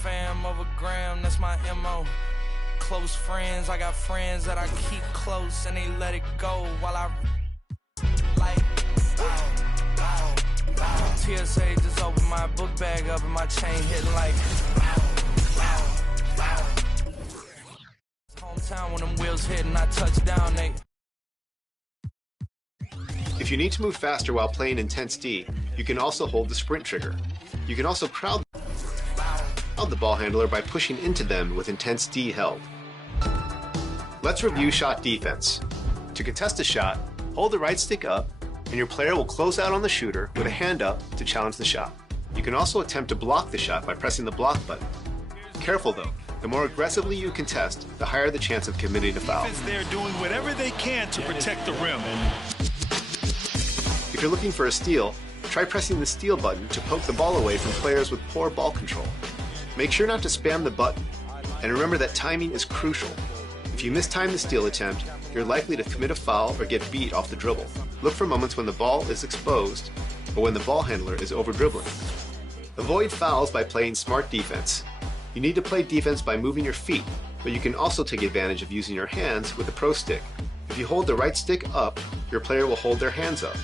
Fam over gram, that's my MO. Close friends, I got friends that I keep close and they let it go while I like TSA just opened my book bag up and my chain hitting like hometown when them wheels hit and I touch down, they. If you need to move faster while playing Intense D, you can also hold the sprint trigger. You can also crowd the ball handler by pushing into them with Intense D held. Let's review shot defense. To contest a shot, hold the right stick up, and your player will close out on the shooter with a hand up to challenge the shot. You can also attempt to block the shot by pressing the block button. Careful though, the more aggressively you contest, the higher the chance of committing a foul. They're doing whatever they can to protect the rim. If you're looking for a steal, try pressing the steal button to poke the ball away from players with poor ball control. Make sure not to spam the button, and remember that timing is crucial. If you mistime the steal attempt, you're likely to commit a foul or get beat off the dribble. Look for moments when the ball is exposed or when the ball handler is over-dribbling. Avoid fouls by playing smart defense. You need to play defense by moving your feet, but you can also take advantage of using your hands with the pro stick. If you hold the right stick up, your player will hold their hands up.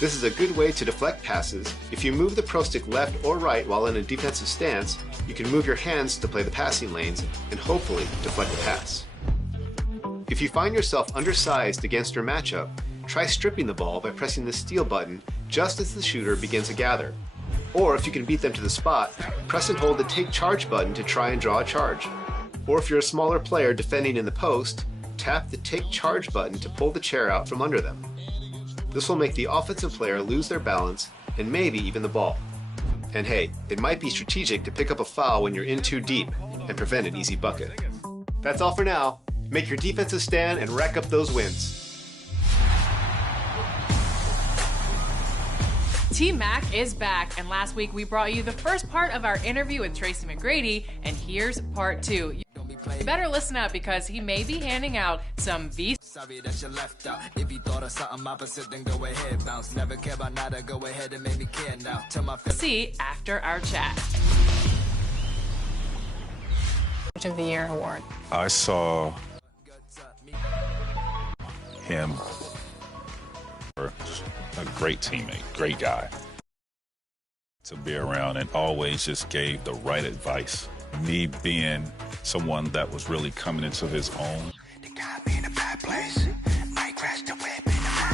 This is a good way to deflect passes. If you move the pro stick left or right while in a defensive stance, you can move your hands to play the passing lanes and hopefully deflect the pass. If you find yourself undersized against your matchup, try stripping the ball by pressing the steal button just as the shooter begins to gather. Or if you can beat them to the spot, press and hold the take charge button to try and draw a charge. Or if you're a smaller player defending in the post, tap the take charge button to pull the chair out from under them. This will make the offensive player lose their balance and maybe even the ball. And hey, it might be strategic to pick up a foul when you're in too deep and prevent an easy bucket. That's all for now. Make your defensive stand and rack up those wins. T-Mac is back, and last week we brought you the first part of our interview with Tracy McGrady, and here's part 2. You better listen up because he may be handing out some Sorry that you left out. If you thought of something opposite, then go ahead, bounce. Never care about nada, go ahead and make me care now. Tell my see after our chat. Coach of the Year award. I saw him, a great teammate, great guy to be around, and always just gave the right advice. Me being someone that was really coming into his own. They got me in a bad place. Might crash the whip in the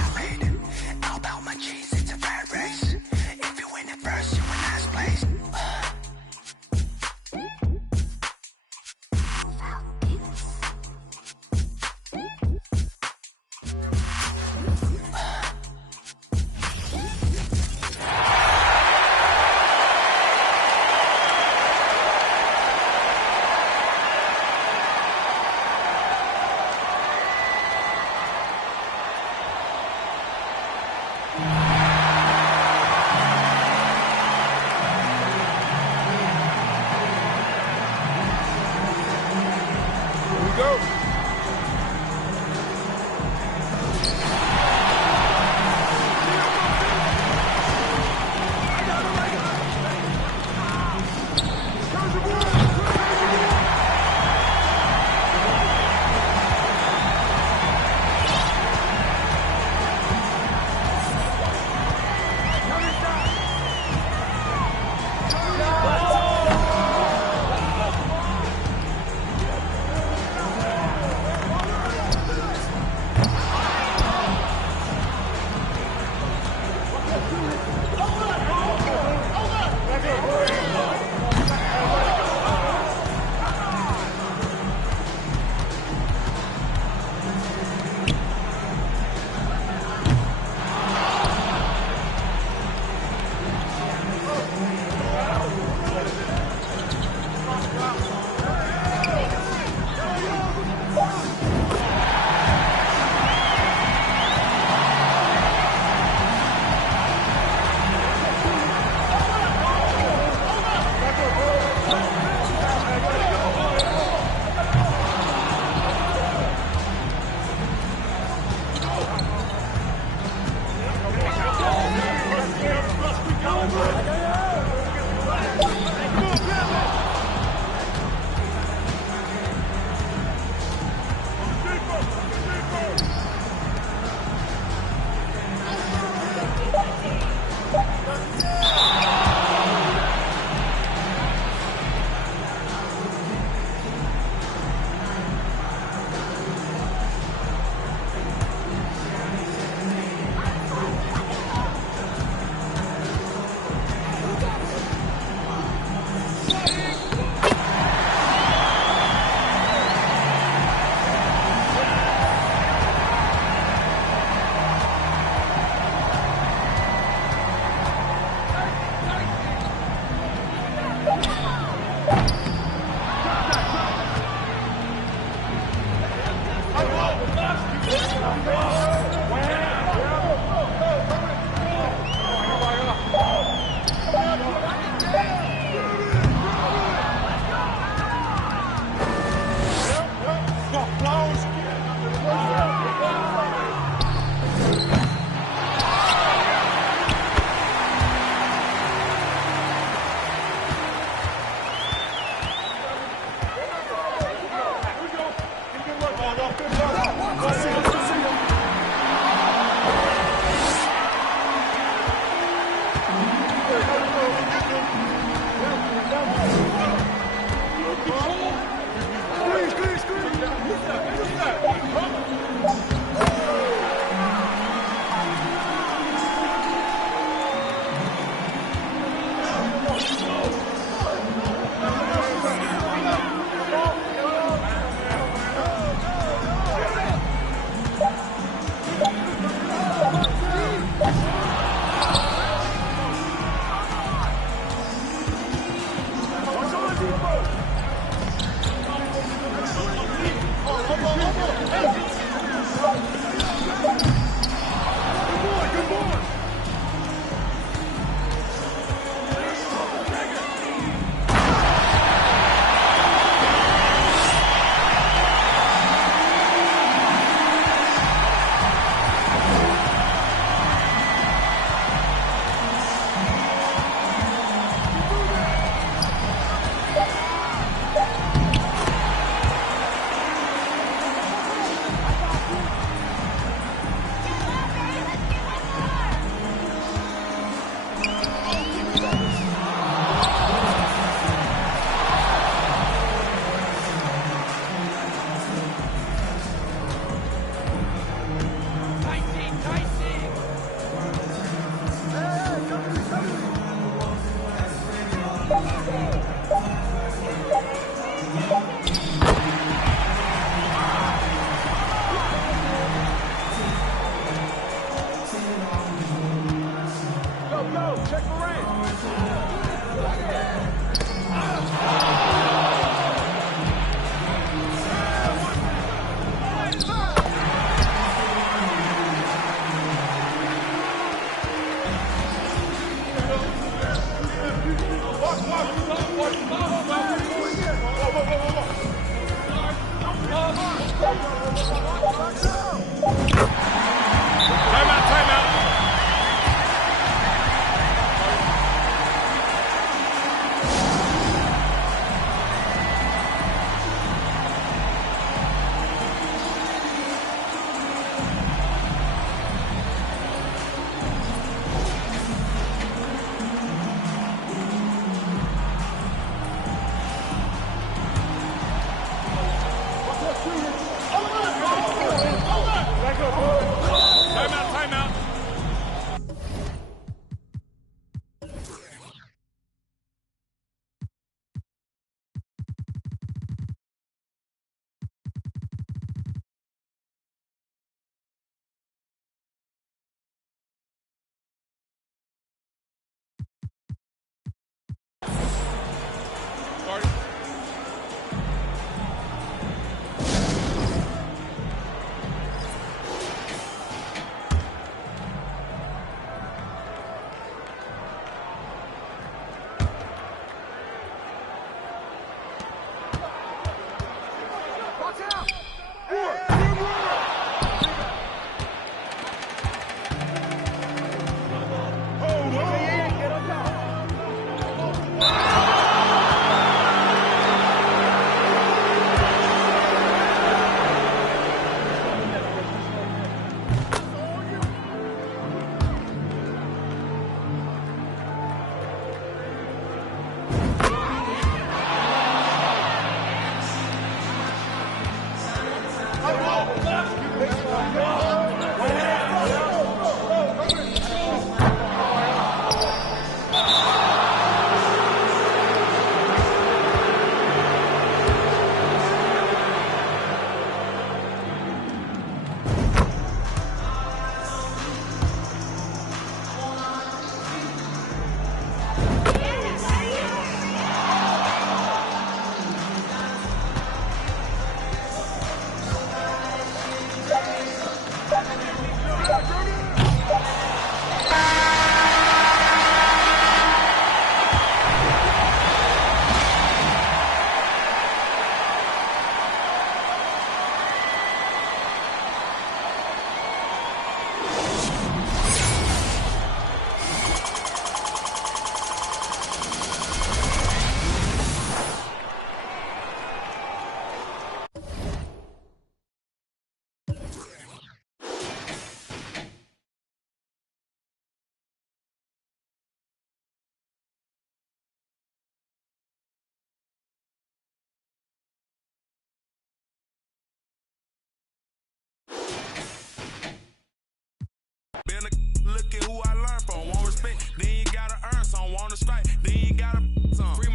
Look at who I learned from. Want respect, then you gotta earn some. Want to strike, then you gotta some. Free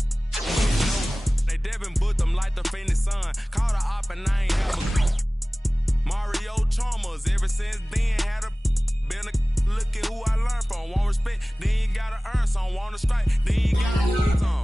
they Devin booked them like the Phoenix Sun. Caught a op and I ain't have a Mario Chalmers. Ever since then had a been a look at who I learned from. Want respect, then you gotta earn some. Want to strike, then you gotta earn some.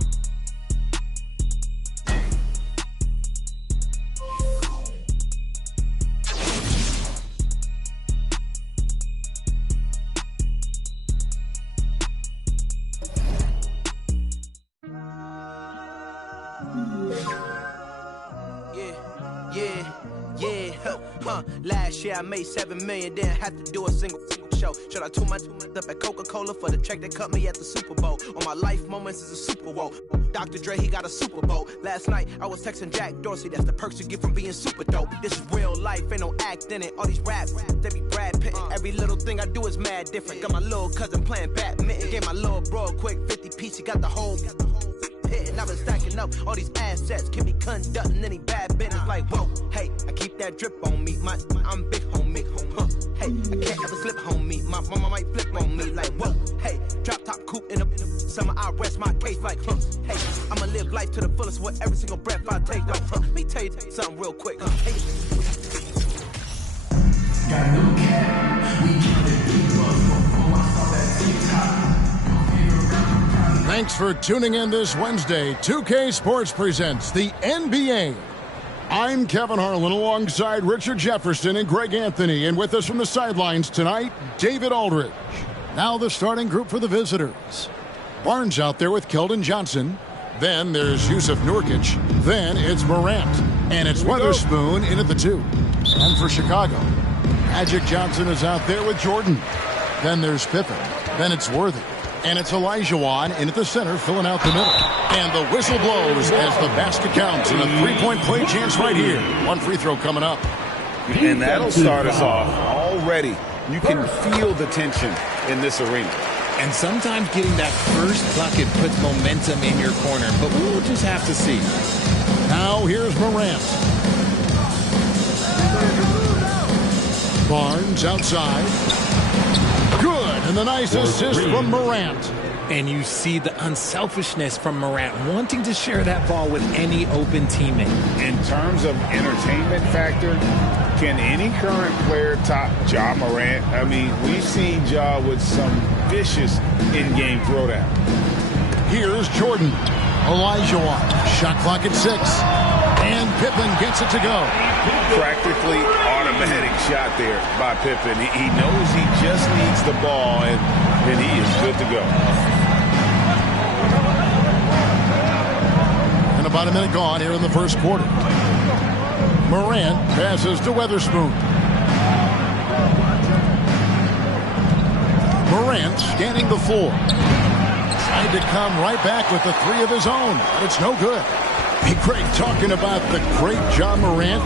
Last year I made $7 million, didn't have to do a single show. Should I tool my up at Coca-Cola for the check that cut me at the Super Bowl? On my life moments is a Super Bowl. Dr. Dre, he got a Super Bowl. Last night I was texting Jack Dorsey, that's the perks you get from being super dope. This is real life, ain't no act in it. All these raps, they be Brad Pitt. Every little thing I do is mad different. Got my little cousin playing badminton. Gave my little bro a quick 50 piece, he got the whole pit. And I've been stacking up all these assets, keep me conducting any bad business. Like, whoa, hey, I keep that drip on me. I'm big homie. Hey, I can't ever slip homie. My mama might flip on me. Like, whoa, hey, drop top coupe in the summer. I rest my case like, hey, I'ma live life to the fullest with every single breath I take. Like, let me tell you something real quick. Hey. Got no cap. We counted big bucks before I saw that TikTok. Thanks for tuning in this Wednesday. 2K Sports presents the NBA. I'm Kevin Harlan alongside Richard Jefferson and Greg Anthony. And with us from the sidelines tonight, David Aldridge. Now the starting group for the visitors. Barnes out there with Keldon Johnson. Then there's Yusuf Nurkic. Then it's Morant. And it's Weatherspoon in at the 2. And for Chicago, Magic Johnson is out there with Jordan. Then there's Pippen. Then it's Worthy. And it's Olajuwon in at the center, filling out the middle. And the whistle blows as the basket counts. And a three-point play chance right here. One free throw coming up. And that'll start us off. Already, you can feel the tension in this arena. And sometimes getting that first bucket puts momentum in your corner. But we'll just have to see. Now here's Morant. Barnes outside. Good, and the nice assist from Morant. And you see the unselfishness from Morant, wanting to share that ball with any open teammate. In terms of entertainment factor, can any current player top Ja Morant? I mean, we've seen Ja with some vicious in-game throwdown. Here's Jordan. Olajuwon. Shot clock at 6. And Pippen gets it to go. Practically automatic shot there by Pippen. He knows he just needs the ball, and he is good to go. And about a minute gone here in the first quarter. Morant passes to Weatherspoon. Morant scanning the floor. Tried to come right back with the 3 of his own, but it's no good. Hey, Greg, talking about the great Ja Morant,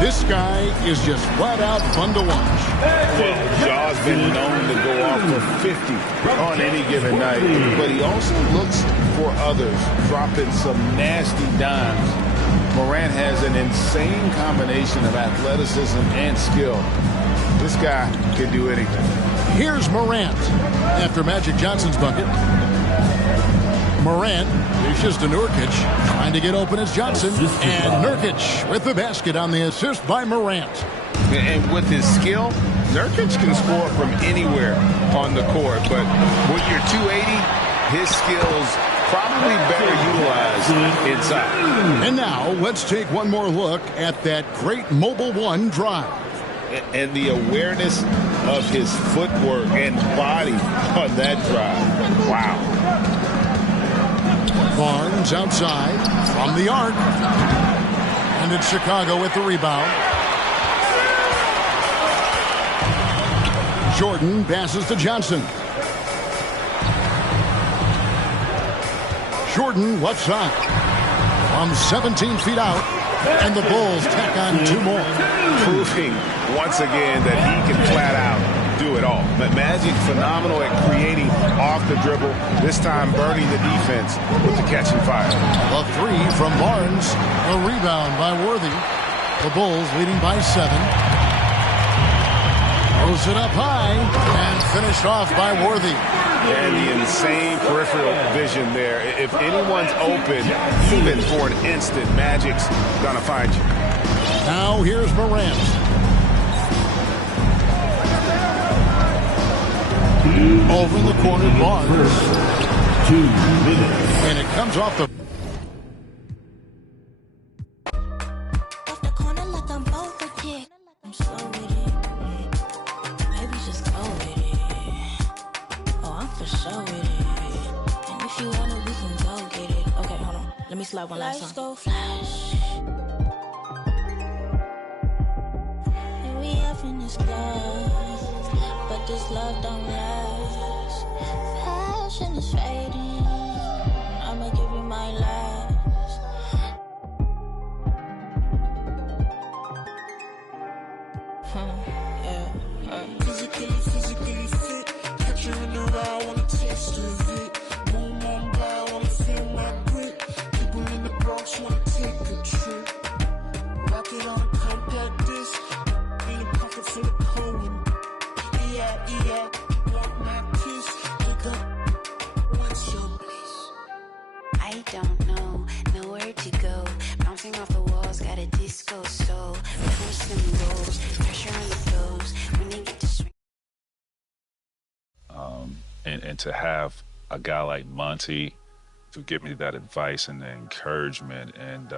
this guy is just flat out fun to watch. Well, Ja's been known to go off for 50 on any given night, but he also looks for others, dropping some nasty dimes. Morant has an insane combination of athleticism and skill. This guy can do anything. Here's Morant after Magic Johnson's bucket. Morant dishes to Nurkic, trying to get open as Johnson. And Nurkic with the basket on the assist by Morant. And with his skill, Nurkic can score from anywhere on the court. But when you're 280, his skills probably better utilized inside. And now let's take one more look at that great Mobile One drive. And the awareness of his footwork and body on that drive. Wow. Barnes outside from the arc. And it's Chicago with the rebound. Jordan passes to Johnson. Jordan left side. From 17 feet out. And the Bulls tack on 2 more. Proving once again that he can flat out do it all. But Magic phenomenal at creating off the dribble, this time burning the defense with the catching fire. A 3 from Barnes. A rebound by Worthy. The Bulls leading by 7. Throws it up high and finished off by Worthy. And the insane peripheral vision there. If anyone's open, even for an instant, Magic's going to find you. Now here's Morant. Over in the corner, Barnes. 2 minutes. And it comes off the... Let me slide one last time. Lights go flash. And we have in this glass, but this love don't last. Passion is fading. I'ma give you my last. Physically fit. Catch you in the ride, wanna taste of it. Boom on by, wanna feel my grip. In the Bronx, wanna take a trip. Rocket on a compact disc. In a pocket full of coin. Yeah, want my kiss. Pick up, what's your bliss? I don't know, nowhere to go. Bouncing off the walls, got a disco soul. Push them goals, pressure on the flows. When they get to swing. And to have a guy like Monty to give me that advice and the encouragement and